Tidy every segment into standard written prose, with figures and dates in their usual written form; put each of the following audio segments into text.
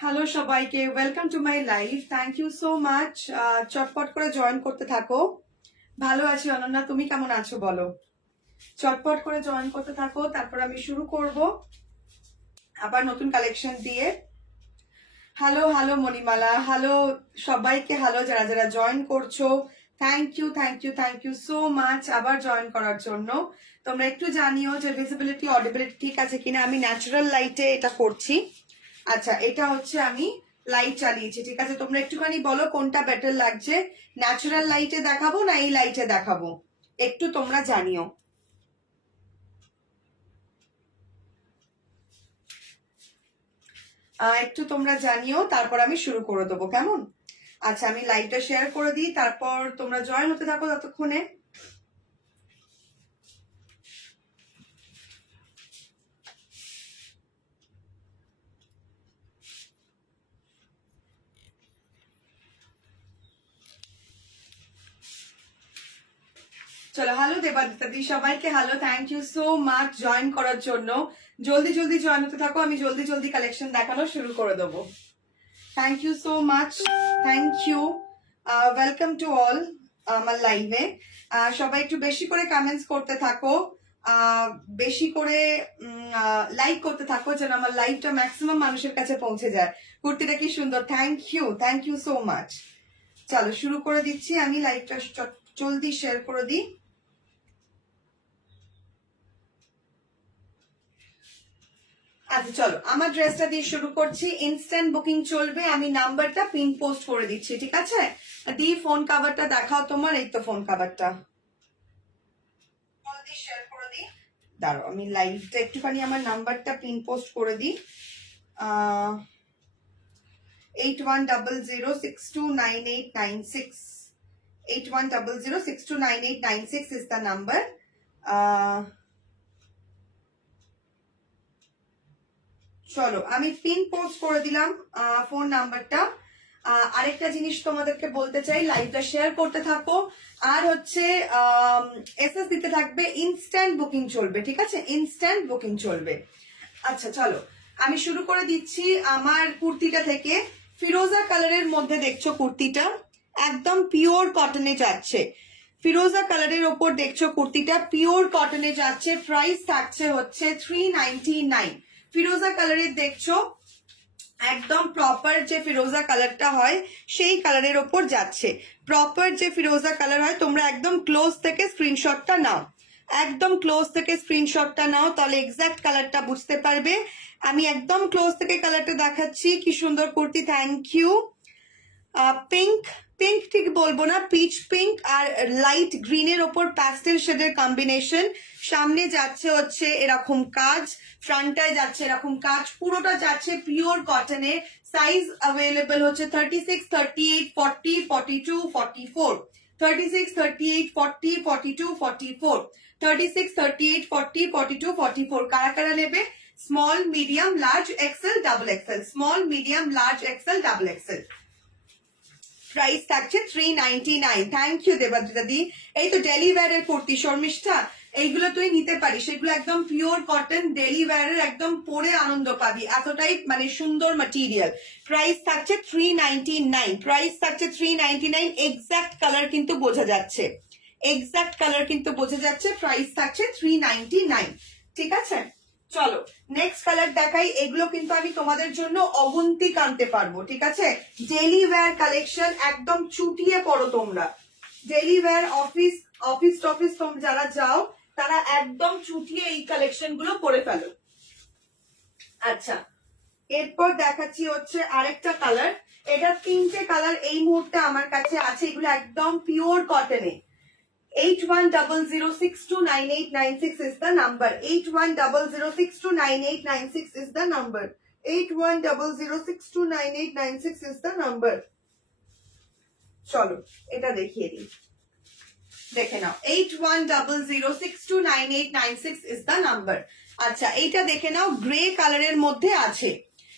Hello সবাইকে, welcome to my life. Thank you so much. চটপট করে জয়েন করতে থাকো। ভালো আছি অনন্যা, তুমি কেমন আছো বলো? চটপট করে জয়েন করতে থাকো, তারপর আমি শুরু করব আবার নতুন কালেকশন দিয়ে। হ্যালো হ্যালো মণিমালা, হ্যালো সবাইকে, হ্যালো যারা যারা জয়েন করছো, thank you thank you thank you so much আবার জয়েন করার জন্য। তোমরা একটু জানিও যে ভিজিবিলিটি অডিবিলিটি ঠিক আছে কিনা। আমি ন্যাচারাল লাইটে এটা করছি। আচ্ছা, এটা হচ্ছে আমি লাইট চালিয়েছি, ঠিক আছে? তোমরা একটুখানি বলো কোনটা বেটার লাগছে, ন্যাচারাল লাইটে দেখাবো না এই লাইটে দেখাবো, একটু তোমরা জানিও। একটু তোমরা জানিও, তারপর আমি শুরু করে দেবো, কেমন? আচ্ছা, আমি লাইটটা শেয়ার করে দিই, তারপর তোমরা জয়েন হতে থাকো ততক্ষণে। চলো, হ্যালো দেবাদিতা দি, সবাইকে hello, thank you so much join করার জন্য। জলদি জলদি জয়েন হতে থাকো, আমি জলদি জলদি কালেকশন দেখানো শুরু করে দেবো। Thank you so much, thank you, welcome to all আমার লাইভে। সবাই একটু বেশি করে কমেন্টস করতে থাকো, বেশি করে লাইক করতে থাকো, যেন আমার লাইভটা ম্যাক্সিমাম মানুষের কাছে পৌঁছে যায়। কুর্তিটা কি সুন্দর, থ্যাংক ইউ সো মাচ। চলো শুরু করে দিচ্ছি, আমি লাইভটা জলদি শেয়ার করে দিই। আচ্ছা চলো, আমার ড্রেসটা দিয়ে শুরু করছি। ইনস্ট্যান্ট বুকিং চলবে, আমি নাম্বারটা পিন পোস্ট করে দিচ্ছি, ঠিক আছে? দি ফোন কাভারটা দেখাও তোমার, এই তো ফোন কাভারটা শেয়ার করে দিই। দাঁড়াও, আমি লাইভটা একটুখানি আমার নাম্বারটা পিন পোস্ট করে দিই। 8100629896, 8100629896 is the number. চলো, আমি পিন পোস্ট করে দিলাম ফোন নাম্বারটা। আরেকটা জিনিস তোমাদেরকে বলতে চাই, লাইভটা শেয়ার করতে থাকো, আর হচ্ছে এসএস দিতে থাকবে। ইনস্ট্যান্ট বুকিং চলবে, ঠিক আছে? ইনস্ট্যান্ট বুকিং চলবে। আচ্ছা চলো, আমি শুরু করে দিচ্ছি আমার কুর্তিটা থেকে। ফিরোজা কালারের মধ্যে দেখছো কুর্তিটা, একদম পিওর কটনে যাচ্ছে। ফিরোজা কালারের ওপর দেখছো কুর্তিটা পিওর কটনে যাচ্ছে। প্রাইস থাকছে হচ্ছে 399। ফিরোজা কালারের দেখছো, একদম প্রপার যে ফিরোজা কালারটা হয় সেই কালারের ওপর যাচ্ছে। প্রপার যে ফিরোজা কালার হয়, তোমরা একদম ক্লোজ থেকে স্ক্রিনশটটা নাও, একদম ক্লোজ থেকে স্ক্রিনশটটা নাও, তাহলে এক্সাক্ট কালারটা বুঝতে পারবে। আমি একদম ক্লোজ থেকে কালারটা দেখাচ্ছি। কি সুন্দর kurti, thank you. Pink, pink ঠিক বলবো না, পিচ পিঙ্ক আর লাইট গ্রিনের ওপর প্যাস্টেল শেডের কম্বিনেশন। সামনে যাচ্ছে হচ্ছে এরকম কাজ, ফ্রন্টটায় যাচ্ছে এরকম কাজ, পুরোটা যাচ্ছে পিওর কটনে। সাইজ অ্যাভেলেবল হচ্ছে 36, 38, 40, 42, 44, 36, 38, 40, 42, 44, 36, 38, 40, 42, 44। কারা কারা নেবে? Small, medium, large, XL, double XL. Small, medium, large, XL, double XL. Price থাকছে 399। Thank you Debadrita di. এই তো ডেলি ওয়্যারের কুর্তি শর্মিষ্ঠা, এইগুলো তুই নিতে পারিস, এগুলো একদম পিওর কটন ডেলি ওয়্যারের, একদম পরে আনন্দ পাবি, এতটাই মানে সুন্দর ম্যাটেরিয়াল। প্রাইস থাকছে 399, প্রাইস থাকছে 399। এক্সাক্ট কালার কিন্তু বোঝা যাচ্ছে, এক্সাক্ট কালার কিন্তু বোঝা যাচ্ছে। প্রাইস থাকছে 399, ঠিক আছে? চলো নেক্সট কালার দেখাই। এগুলো কিন্তু আমি তোমাদের জন্য অগুন্তিক আনতে পারবো, ঠিক আছে? ডেলি ওয়্যার কালেকশন, একদম চুটিয়ে পড়ো তোমরা। ডেলি ওয়্যার, অফিস অফিস টফিস যারা যাও, তারা একদম চুটিয়ে এই কালেকশন গুলো পরে ফেলো। আচ্ছা, এরপর দেখাচ্ছি হচ্ছে আরেকটা কালার। এটা তিনটে কালার এই মুহূর্তে আমার কাছে আছে, এগুলো একদম pure কটনে। 8100629896 is the number. 8100629896 is the number. 8100629896 is the number. চলো এটা দেখিয়ে দিই, দেখে নাও। 8100629896 is the number. আচ্ছা, এইটা দেখে নাও, গ্রে কালারের মধ্যে আছে।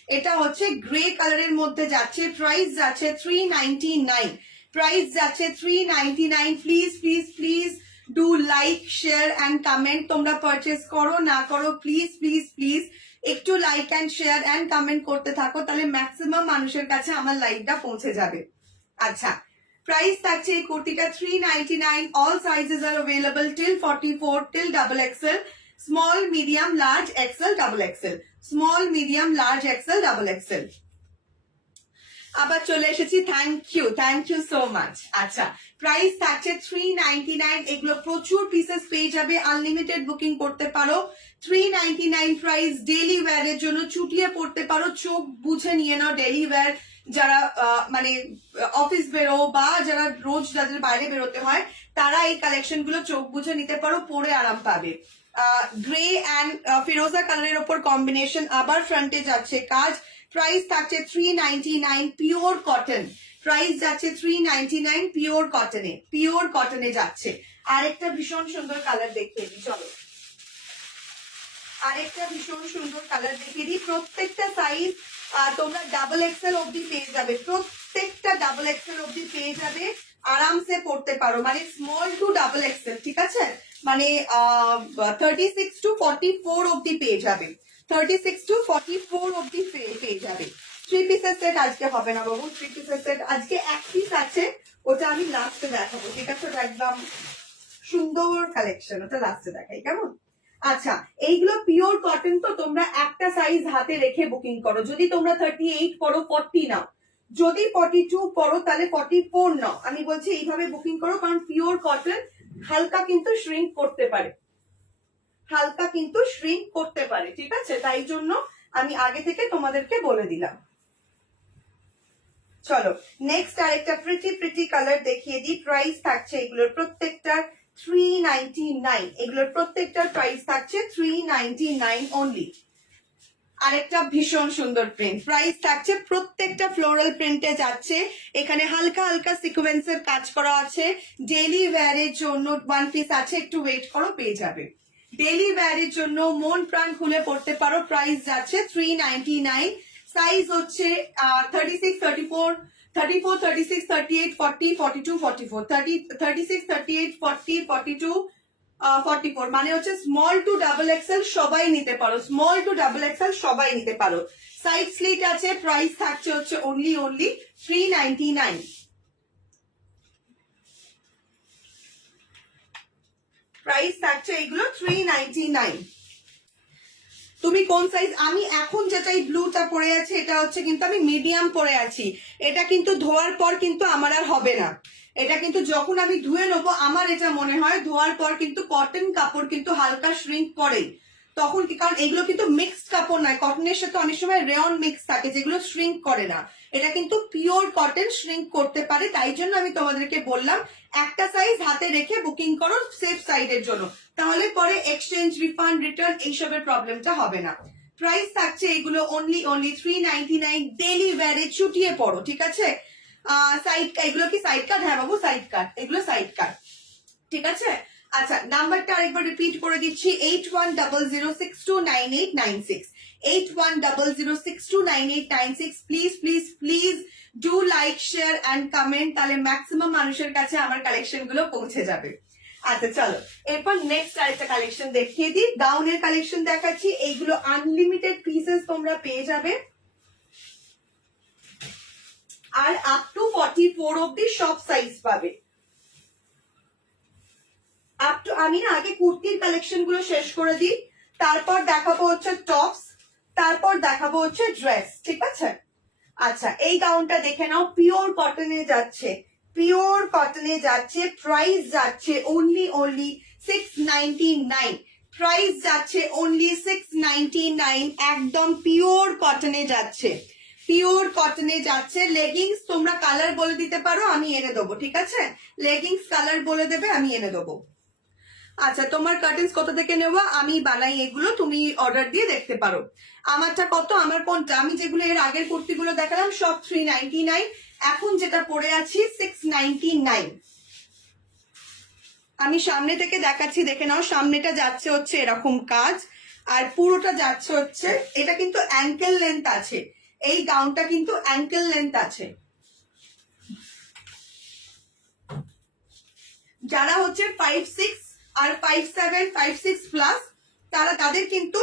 এটা হচ্ছে গ্রে কালারের মধ্যে যাচ্ছে। প্রাইস যাচ্ছে 399, প্রাইস যাচ্ছে 399। Please please please do like, share and comment. তোমরা পারচেস করো না করো, প্লিজ প্লিজ প্লিজ একটু like and share and comment করতে থাকো, তাহলে ম্যাক্সিমাম মানুষের কাছে আমার লাইভটা পৌঁছে যাবে। আচ্ছা, প্রাইস থাকছে এই কুর্তিটা 399। অল সাইজেস আর available till 44 till double XL, small medium large XL double XL, small medium large XL double Excel. আবার চলে এসেছি, থ্যাংক ইউ সো মাচ। আচ্ছা, প্রাইস থাকছে 399। এগুলো প্রচুর পিসেস পেয়ে যাবে, আনলিমিটেড বুকিং করতে পারো। 399 প্রাইস, ডেইলি ওয়্যারের জন্য চুটিয়ে পড়তে পারো, চোখ বুঝে নিয়ে নাও। ডেইলি ওয়্যার যারা মানে অফিস বেরো বা যারা রোজ যাদের বাইরে বেরোতে হয়, তারা এই কালেকশন গুলো চোখ বুঝে নিতে পারো, পরে আরাম পাবে। গ্রে অ্যান্ড ফিরোজা কালারের ওপর কম্বিনেশন, আবার ফ্রন্টে যাচ্ছে কাজ। প্রাইস থাকছে 399, পিওর কটন। প্রাইস যাচ্ছে 399 পিওর কটনে যাচ্ছে। আরেকটা ভীষণ সুন্দর কালার দেখিয়ে দিই, চলো আরেকটা ভীষণ সুন্দর কালার দেখিয়ে দিই। প্রত্যেকটা সাইজ তোমরা ডাবল এক্সেল অবধি পেয়ে যাবে, প্রত্যেকটা ডাবল এক্সেল অবধি পেয়ে যাবে, আরামসে পড়তে পারো, মানে স্মল টু ডাবল এক্সেল, ঠিক আছে? মানে 36 to 44 অবধি পেয়ে যাবে, 36 to 44 অবধি পেয়ে যাবে। 3 পিসের সেট আজকে হবে না বাবু, 3 পিসের সেট আজকে 1 পিস আছে, ওটা আমি লাস্টে দেখাবো, ঠিক আছে? ওটা একদম সুন্দর কালেকশন, ওটা লাস্টে দেখাই, কেমন? আচ্ছা, এইগুলো পিওর কটন, তো তোমরা একটা সাইজ হাতে রেখে বুকিং করো। যদি তোমরা 38 পড়ো, 40 নাও। যদি 42 পড়ো, তাহলে 44 নাও। আমি বলছি এইভাবে বুকিং করো, কারণ পিওর কটন হালকা কিন্তু শ্রিঙ্ক করতে পারে, ঠিক আছে? তাই জন্য আমি আগে থেকে তোমাদেরকে বলে দিলাম। চলো নেক্সট আরেকটা প্রিটি কালার দেখিয়ে দিই। প্রাইস থাকছে এগুলোর প্রত্যেকটার 399। এগুলোর প্রত্যেকটার প্রাইস থাকছে 399 অনলি। আরেকটা ভীষণ সুন্দর প্রিন্ট, প্রাইস থাকছে প্রত্যেকটা ফ্লোরাল প্রিন্টে যাচ্ছে। এখানে হালকা হালকা সিকোয়েন্সের কাজ করা আছে। ডেইলি ওয়্যারের জন্য 1 পিস আছে, একটু ওয়েট করো, পেয়ে যাবে। ডেইলি ওয়্যারের জন্য মন প্রাণ খুলে পড়তে পারো। প্রাইস যাচ্ছে 399। সাইজ হচ্ছে 36, 34, 34, 36, 38, 40, 42, 44, 36, 38, 40, 42, 44, মানে হচ্ছে স্মল টু ডাবল এক্সেল সবাই নিতে পারো, স্মল টু ডাবল এক্সেল সবাই নিতে পারো। সাইড স্লিট আছে। প্রাইস থাকছে হচ্ছে অনলি 399। প্রাইস থাকছে এগুলো 399। তুমি কোন সাইজ? আমি এখন যেটা এই ব্লুটা পরে আছি, এটা হচ্ছে কিন্তু আমি মিডিয়াম পরে আছি। এটা কিন্তু ধোয়ার পর কিন্তু আমার আর হবে না, এটা কিন্তু যখন আমি ধুয়ে নেবো, আমার এটা মনে হয় ধোয়ার পর কিন্তু কটন কাপড় কিন্তু হালকা শ্রিঙ্ক করে তখন, কারণ এগুলো কিন্তু মিক্সড কাপড় নয়, কটনের সাথে অনেক সময় রেয়ন মিক্স থাকে যেগুলো শ্রিঙ্ক করে না। এটা কিন্তু পিওর কটন, শ্রিঙ্ক করতে পারে। তাই জন্য আমি তোমাদেরকে বললাম একটা সাইজ হাতে রেখে বুকিং করো সেফ সাইডের জন্য, তাহলে পরে এক্সচেঞ্জ, রিফান্ড, রিটার্ন এইসবের প্রবলেমটা হবে না। প্রাইস থাকছে এগুলো অনলি 399। ডেইলি ওয়্যারে চুটিয়ে পড়ো, ঠিক আছে? সাইড এগুলো কি সাইড কাট? হ্যাঁ বাবু, সাইড কাট, এগুলো সাইড কাট, ঠিক আছে? আচ্ছা, নাম্বারটা আরেকবার রিপিট করে দিচ্ছি, 8100629896, 8100629896। Please please please do like, share and comment, তাহলে ম্যাক্সিমাম মানুষের কাছে আমার কালেকশন গুলো পৌঁছে যাবে। আচ্ছা চলো, এরপর নেক্সট আরেকটা কালেকশন দেখিয়ে দিই। গাউনের কালেকশন দেখাচ্ছি। এইগুলো আনলিমিটেড পিসেস তোমরা পেয়ে যাবে, আর আপ টু 44 অব্দি সব সাইজ পাবে। আমি না আগে কুর্তির কালেকশন গুলো শেষ করে দিই, তারপর দেখাবো হচ্ছে টপস, তারপর দেখাবো হচ্ছে ড্রেস, ঠিক আছে? আচ্ছা, এই গাউনটা দেখে নাও, পিওর কটনে যাচ্ছে, পিওর কটনে যাচ্ছে। প্রাইস যাচ্ছে অনলি 699। প্রাইস যাচ্ছে অনলি 699। একদম পিওর কটনে যাচ্ছে, পিওর কটনে যাচ্ছে। লেগিংস তোমরা কালার বলে দিতে পারো, আমি এনে দেবো, ঠিক আছে? লেগিংস কালার বলে দেবে, আমি এনে দেবো। আচ্ছা, তোমার কার্টেন্স কত থেকে নেওয়া? আমি বানাই এগুলো, তুমি অর্ডার দিয়ে দেখতে পারো। আমারটা কত, আমার কোনটা, আমি যেগুলো এর আগের কুর্তিগুলো দেখালাম সব 399। এখন যেটা পরে আছি 699। আমি সামনে থেকে দেখাচ্ছি, দেখে নাও। সামনেটা যাচ্ছে হচ্ছে এরকম কাজ, আর পুরোটা যাচ্ছে হচ্ছে, এটা কিন্তু অ্যাঙ্কেল লেন্থ আছে, এই গাউনটা কিন্তু অ্যাঙ্কেল লেন্থ আছে। যারা হচ্ছে 5'6" আর 5'7", 5'6" প্লাস, তাদের কিন্তু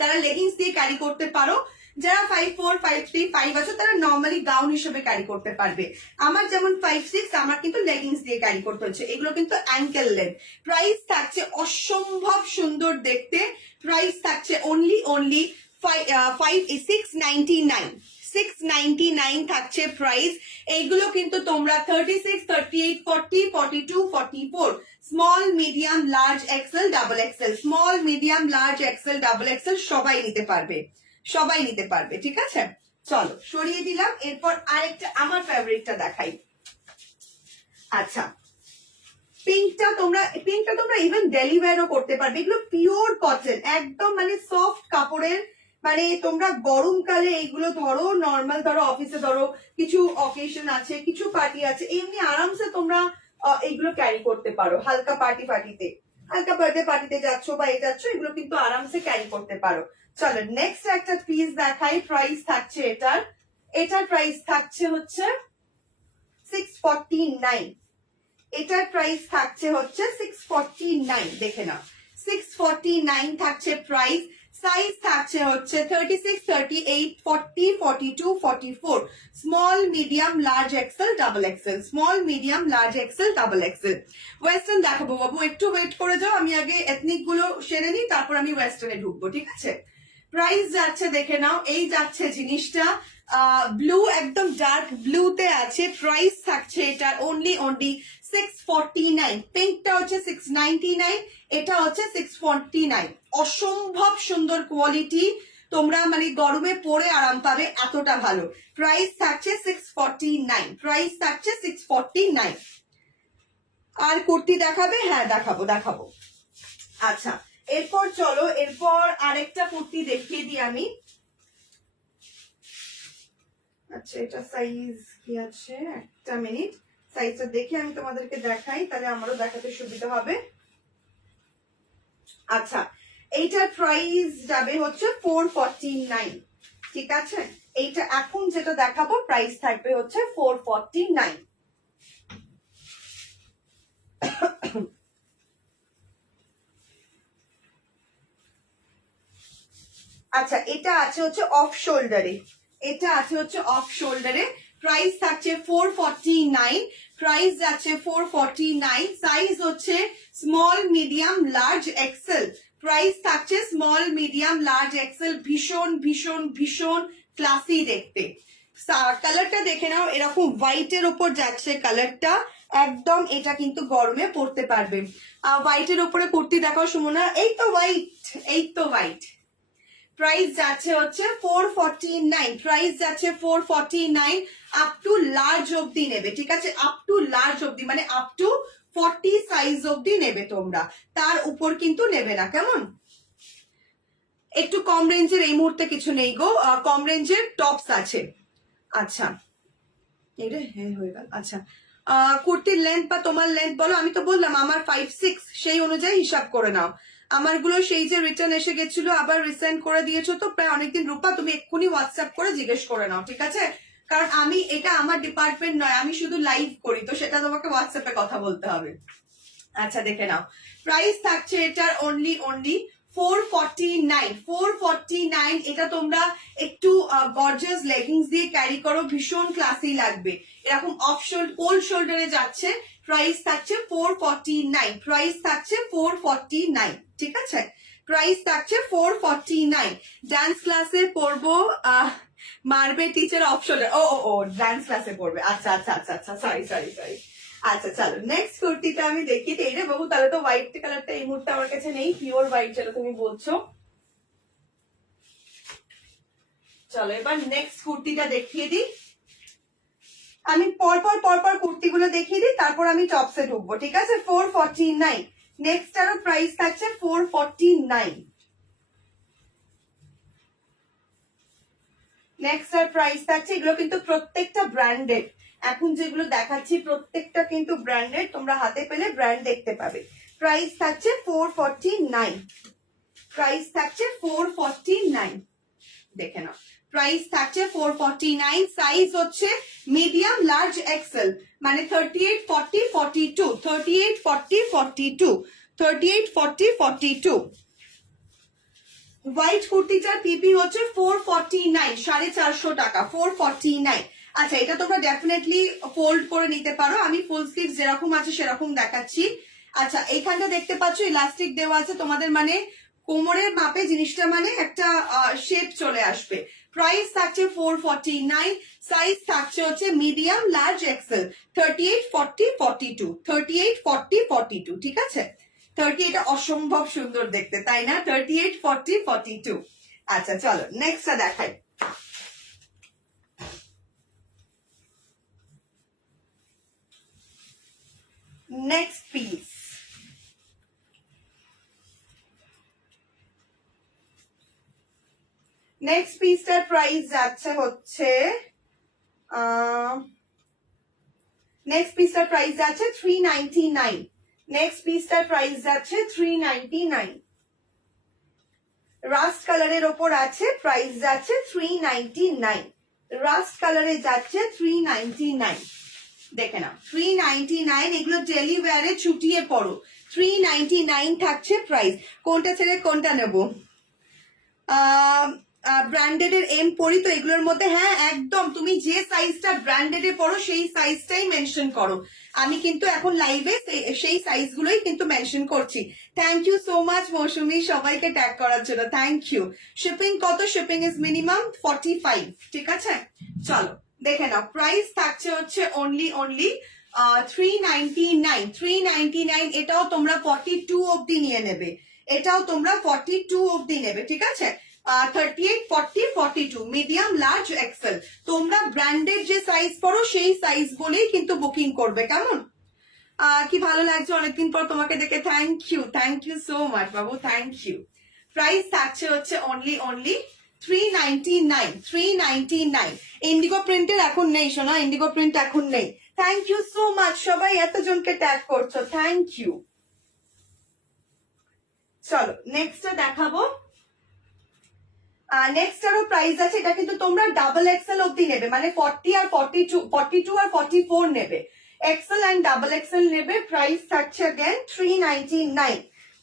তারা লেগিংস দিয়ে ক্যারি করতে পারো। যারা 5'4", 5'3", 5 আছো তারা নর্মালি গাউন হিসেবে ক্যারি করতে পারবে। আমার যেমন 5'6", আমার কিন্তু লেগিংস দিয়ে ক্যারি করতে হচ্ছে। এগুলো কিন্তু অ্যাঙ্কেল লেন্থ। প্রাইস থাকছে অসম্ভব সুন্দর দেখতে। প্রাইস থাকছে অনলি 699 থাকছে প্রাইস। এইগুলো কিন্তু তোমরা 36, 38, 40, 42, 44 small, medium, large, XL, double XL, small, medium, large, XL, double XL সবাই নিতে পারবে, সবাই নিতে পারবে। ঠিক আছে, চলো সরিয়ে দিলাম। এরপর আরেকটা আমার ফেভারিটটা দেখাই। আচ্ছা, পিঙ্কটা তোমরা ইভেন ডেলি ওয়্যারও করতে পারবে। এগুলো পিওর কটন, একদম মানে সফট কাপড়ের। মানে তোমরা গরমকালে এইগুলো ধরো, নর্মাল ধরো অফিসে ধরো কিছু অকেশন আছে, কিছু পার্টি আছে, এমনি আরামসে তোমরা এইগুলো ক্যারি করতে পারো। হালকা বার্থডে পার্টিতে যাচ্ছ বা যাচ্ছ, এগুলো কিন্তু আরামসে ক্যারি করতে পারো। চলো নেক্সট একটা পিস দেখাই। প্রাইস থাকছে এটার প্রাইস থাকছে হচ্ছে 649। এটার প্রাইস থাকছে হচ্ছে 649। দেখে নাও, 649 থাকছে প্রাইস। সাইজ থাকছে হচ্ছে 36, 38, 40, 42, 44 small, medium, large, XL, double XL, small, medium, large, XL, double XL. Western দেখাবো বাবু, একটু ওয়েট করে যাও, আমি আগে এথনিক গুলো সেরে নিই, তারপর আমি ওয়েস্টার্নে ঢুকবো। ঠিক আছে, প্রাইস যাচ্ছে দেখে নাও। এই যাচ্ছে জিনিসটা ব্লু, একদম ডার্ক ব্লুতে আছে। প্রাইস থাকছে এটা অনলি 649। পিঙ্কটা হচ্ছে 699, এটা হচ্ছে 649। অসম্ভব সুন্দর কোয়ালিটি, তোমরা মানে গরমে পরে আরাম পাবে, এতটা ভালো। প্রাইস থাকছে 649, প্রাইস থাকছে 649। আর কুর্তি দেখাবে? হ্যাঁ দেখাবো। আচ্ছা, এরপর চলো, এরপর আরেকটা কুর্তি দেখিয়ে দিই আমি। আচ্ছা, এটা সাইজ কি আছে, একটা মিনিট, সাইজটা দেখে আমি তোমাদেরকে দেখাই, তাহলে আমারও দেখাতে সুবিধা হবে। আচ্ছা, এইটার প্রাইস যাবে হচ্ছে 449। ঠিক আছে, এইটা এখন যেটা দেখাবো প্রাইস থাকবে হচ্ছে 449। আচ্ছা, এটা আছে হচ্ছে অফ শোল্ডারে, প্রাইস থাকছে 449। প্রাইস যাচ্ছে 449। সাইজ হচ্ছে small, medium, large, XL. Price থাকছে স্মল, মিডিয়াম, লার্জ, এক্সেল। ভীষণ ভীষণ ভীষণ ক্লাসি দেখতে। কালারটা দেখে নাও, এরকম হোয়াইটের উপর যাচ্ছে কালারটা একদম। এটা কিন্তু গরমে পরতে পারবে। হোয়াইটের উপরে কুর্তি দেখাও সুমনা। এই তো হোয়াইট। প্রাইস যাচ্ছে হচ্ছে 449। প্রাইস যাচ্ছে 449। আপ টু লার্জ অবধি নেবে। ঠিক আছে, আপ টু লার্জ অবধি মানে আপ টু 40 সাইজ অবধি নেবে তোমরা, তার উপর কিন্তু নেবে না। কেমন, একটু কম রেঞ্জের এই মুহূর্তে কিছু নেই গো, কম রেঞ্জের টপস আছে। আচ্ছা, এটা হ্যাঁ হয়ে গেল। আচ্ছা, কুর্তির লেন্থ বা তোমার লেন্থ বলো। আমি তো বললাম আমার 5'6", সেই অনুযায়ী হিসাব করে নাও। আমারগুলো সেই যে রিটার্ন এসে গেছিল, আবার রিসেন্ড করে দিয়েছো তো প্রায় অনেকদিন। রূপা, তুমি এক্ষুনি হোয়াটসঅ্যাপ করে জিজ্ঞেস করে নাও, ঠিক আছে? কারণ আমি, এটা আমার ডিপার্টমেন্ট নয়, আমি শুধু লাইভ করি, তো সেটা তোমাকে হোয়াটসঅ্যাপে কথা বলতে হবে। আচ্ছা, দেখে নাও, প্রাইস থাকছে এটার অনলি 449। 449। এটা তোমরা একটু গর্জিয়াস লেগিংস দিয়ে ক্যারি করো, ভীষণ ক্লাসি লাগবে। এরকম অফ কোল্ড শোল্ডারে যাচ্ছে। প্রাইস থাকছে 449। প্রাইস থাকছে 449। ঠিক আছে, প্রাইস থাকছে 449। ডান্স ক্লাসে পড়বো, মারবে টিচার অপশন। ও ডান্স ক্লাসে পড়বে। আচ্ছা, সরি। আচ্ছা, চলো নেক্সট কুর্তিটা আমি দেখিয়ে দিই রে বাবু। তাহলে তো হোয়াইট কালারটা এই মুহূর্তে আমার কাছে নেই, পিওর হোয়াইট যেটা তুমি বলছো। চলো এবার নেক্সট কুর্তিটা দেখিয়ে দিই। আমি পরপর কুর্তিগুলো দেখিয়ে দিই, তারপর আমি টপসে ঢুকবো। ঠিক আছে, 449। নেক্সট আরো প্রাইস থাকছে 449। নেক্সট আর প্রাইস থাকছে, এগুলো কিন্তু প্রত্যেকটা ব্র্যান্ডেড। এখন যেগুলো দেখাচ্ছি প্রত্যেকটা কিন্তু ব্র্যান্ডেড, তোমরা হাতে পেলে ব্র্যান্ড দেখতে পাবে। প্রাইস থাকছে 449। প্রাইস থাকছে 449। দেখে নাও, প্রাইস থাকছে 449। সাইজ হচ্ছে মিডিয়াম, লার্জ, এক্সেল, মানে 38, 40, 42, 38, 40, 42, 38, 40, 42। হোয়াইট কুর্তিটার পিপি হচ্ছে 449, 450 টাকা, 449। আচ্ছা, এটা তোমরা ডেফিনেটলি ফোল্ড করে নিতে পারো, আমি ফুল স্লিভ যেরকম আছে সেরকম দেখাচ্ছি। আচ্ছা, এইখানটা দেখতে পাচ্ছ ইলাস্টিক দেওয়া আছে তোমাদের, মানে কোমরের মাপে জিনিসটা মানে একটা শেপ চলে আসবে। প্রাইস থাকছে 449, সাইজ থাকছে হচ্ছে মিডিয়াম, লার্জ, এক্সেল, 38, 40, 42, 38, 40, 42, ঠিক আছে। 30 এটা অসম্ভব সুন্দর দেখতে, তাই না? 38, 40, 42। আচ্ছা চলো নেক্সটটা দেখাই। নেক্সট পিস, নেক্সট পিসটার প্রাইস যাচ্ছে হচ্ছে নেক্সট পিসটার প্রাইস যাচ্ছে 399। নেক্সট পিসটার প্রাইস যাচ্ছে 399, রাস্ট কালারের ওপর আছে, প্রাইস যাচ্ছে 399, রাস্ট কালারে যাচ্ছে 399। দেখে নাও 399, এগুলো ডেলি ওয়্যারে ছুটিয়ে পড়ো, 399 থাকছে প্রাইস। কোনটা ছেড়ে কোনটা নেবো? ব্র্যান্ডেড এর এম পরি তো এগুলোর মধ্যে, হ্যাঁ একদম, তুমি যে সাইজটা ব্র্যান্ডেড এ পড়ো সেই সাইজটাই মেনশন করো। আমি কিন্তু এখন লাইভে সেই সাইজগুলোই কিন্তু মেনশন করছি। থ্যাংক ইউ সো মাচ মৌসুমি, সবাইকে ট্যাগ করার জন্য থ্যাংক ইউ। শিপিং কত? শিপিং ইজ মিনিমাম 45, ঠিক আছে। চলো দেখে নাও, প্রাইস থাকছে হচ্ছে অনলি 399, 399। এটাও তোমরা 42 অব্দি নিয়ে নেবে, এটাও তোমরা 42 অব্দি নেবে, ঠিক আছে। 38, 40, 42, মিডিয়াম, লার্জ, এক্সেল। তোমরা ব্র্যান্ডেড যে সাইজ পড়ো সেই সাইজ বলেই কিন্তু বুকিং করবে, কেমন? কি ভালো লাগছে অনেকদিন পর তোমাকে দেখে, thank you so much Babu, thank you. Price থাকছে হচ্ছে অনলি 399, 399। ইন্ডিগো প্রিন্টের এখন নেই সোনা, ইন্ডিগো প্রিন্ট এখন নেই। থ্যাংক ইউ সো মাচ, সবাই এতজনকে ট্যাগ করছো, থ্যাংক ইউ। চলো নেক্সটটা দেখাবো। নেক্সটারও প্রাইস আছে, এটা কিন্তু তোমরা ডাবল এক্সেল অব্দি নেবে, মানে 40 আর 42, 42 আর 44 নেবে, এক্সেল এন্ড ডাবল এক্সেল নেবে। প্রাইস থাকছে अगेन 399,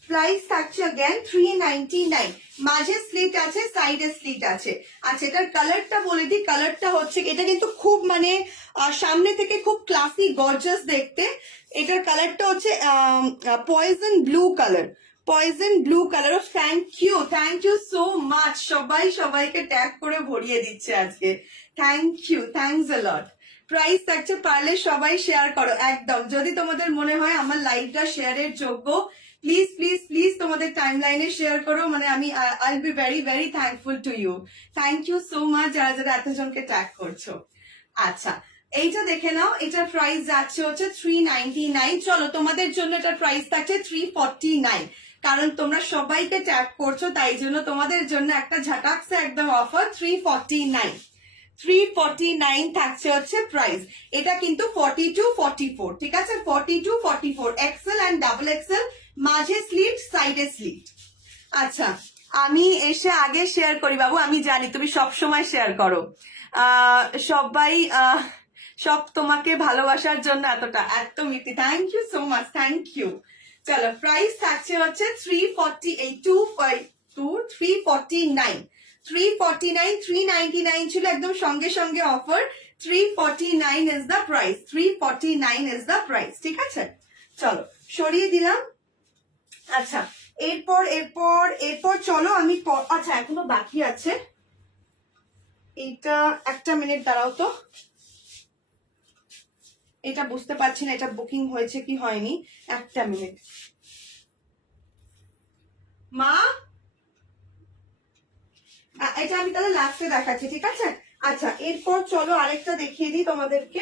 প্রাইস থাকছে अगेन 399। মাঝে স্লিট আছে, সাইডে স্লিট আছে। আচ্ছা, এটার কালারটা বলে দিই, কালারটা হচ্ছে, এটা কিন্তু খুব মানে সামনে থেকে খুব ক্লাসি গর্জাস দেখতে। এটার কালারটা হচ্ছে poison blue colour, poison blue colour. Thank you so much, সবাই সবাইকে ট্যাগ করে ভরিয়ে দিচ্ছে আজকে, thank you, thanks a lot. Price থাকছে, পারলে সবাই শেয়ার করো একদম, যদি তোমাদের মনে হয় আমার লাইভটা শেয়ারের যোগ্য, প্লিজ প্লিজ প্লিজ তোমাদের টাইম লাইনে শেয়ার করো, মানে আমি I will be very very thankful to you. Thank you so much যারা যারা এতজনকে ট্যাগ করছো। আচ্ছা, এইটা দেখে নাও, এটার প্রাইস যাচ্ছে হচ্ছে 399। চলো তোমাদের জন্য এটার প্রাইস থাকছে 349, কারণ তোমরা সবাইকে ট্যাগ করছো, তাই জন্য তোমাদের জন্য একটা ঝাটাকসে একদম অফার, 349, 349 থাকছে হচ্ছে প্রাইস। এটা কিন্তু 42, 44, ঠিক আছে, 42, 44, এক্সেল এন্ড ডাবল এক্সেল, মাঝে স্লিট, সাইডে স্লিট। আচ্ছা, আমি এসে আগে শেয়ার করি বাবু, আমি জানি তুমি সব সময় শেয়ার করো, সবাই সব তোমাকে ভালোবাসার জন্য এত মিষ্টি, thank you so much, thank you. চলো প্রাইস থাকছে হচ্ছে 349, 399 ছিল একদম সঙ্গে সঙ্গে offer, 349 is the price, 349 is the price, ঠিক আছে। চলো সরিয়ে দিলাম। আচ্ছা, এরপর চলো আমি, আচ্ছা এখনো বাকি আছে, এটা একটা মিনিট দাঁড়াও তো, এটা বুঝতে পারছি না এটা বুকিং হয়েছে কি হয়নি, একটা মিনিট। মা, এটা আমি তাহলে লাস্টে দেখাচ্ছি, ঠিক আছে। আচ্ছা, এরপর চলো আরেকটা দেখিয়ে দিই তোমাদেরকে।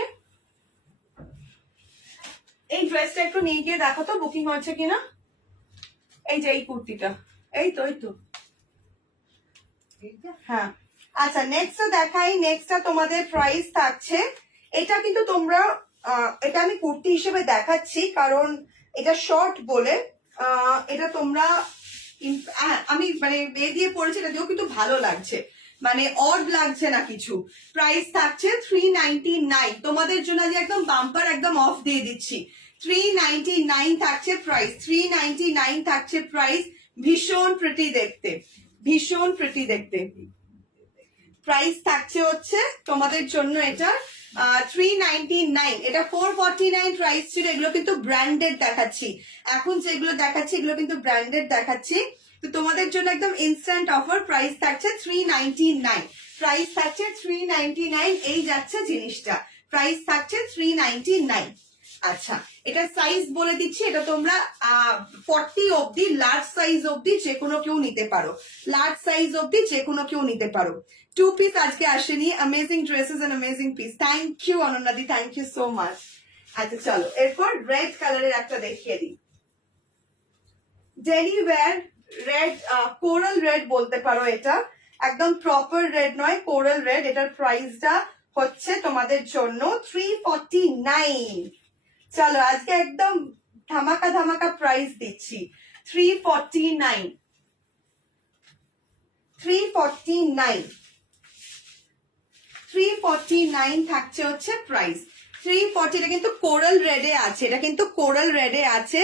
এই ড্রেসটা একটু নিয়ে গিয়ে দেখো তো বুকিং হয়েছে কিনা। এই যে এই কুর্তিটা, এই তো হ্যাঁ। আচ্ছা, নেক্সটটা দেখাই। নেক্সটটা তোমাদের প্রাইস থাকছে, এটা কিন্তু তোমরা, এটা আমি কুর্তি হিসেবে দেখাচ্ছি কারণ এটা শর্ট বলে, এটা তোমরা, আমি মানে এ দিয়ে পড়েছি, এটা দিয়েও কিন্তু ভালো লাগছে, মানে অড লাগছে না কিছু। প্রাইস থাকছে 399, তোমাদের জন্য আজ একদম বাম্পার একদম অফ দিয়ে দিচ্ছি, 399 থাকছে প্রাইস, 399 থাকছে প্রাইস। ভীষণ প্রিটি দেখতে, ভীষণ প্রিটি দেখতে। প্রাইস থাকছে হচ্ছে তোমাদের জন্য এটা 399, এটা 449 প্রাইস ছিল। এগুলো কিন্তু ব্র্যান্ডেড দেখাচ্ছি, এখন যেগুলো দেখাচ্ছি এগুলো কিন্তু ব্র্যান্ডেড দেখাচ্ছি। তো তোমাদের জন্য একদম ইনস্ট্যান্ট অফার, প্রাইস থাকছে 399, প্রাইস থাকছে 399, এই যাচ্ছে জিনিসটা, প্রাইস থাকছে 399। আচ্ছা, এটা সাইজ বলে দিচ্ছি, এটা তোমরা 40 অব্দি, লার্জ সাইজ অব্দি যে কোনো কেউ নিতে পারো, লার্জ সাইজ অব্দি যে কোনো কেউ নিতে পারো। 2 পিস আজকে আসেনি, amazing dresses and amazing piece. Thank you অনন্যাদি, থ্যাংক ইউ সো মাচ। আচ্ছা চলো, এরপর রেড কালারের একটা দেখিয়ে দিই, daily wear red, coral red বলতে পারো, এটা একদম প্রপার রেড নয়, কোরাল রেড। এটার প্রাইসটা হচ্ছে তোমাদের জন্য 349। চলো আজকে একদম ধামাকা ধামাকা প্রাইস দিচ্ছি, 349, 349, 349 থাকছে হচ্ছে প্রাইস। 340, এটা কিন্তু কোরাল রেডে আছে, এটা কিন্তু কোরাল রেডে আছে।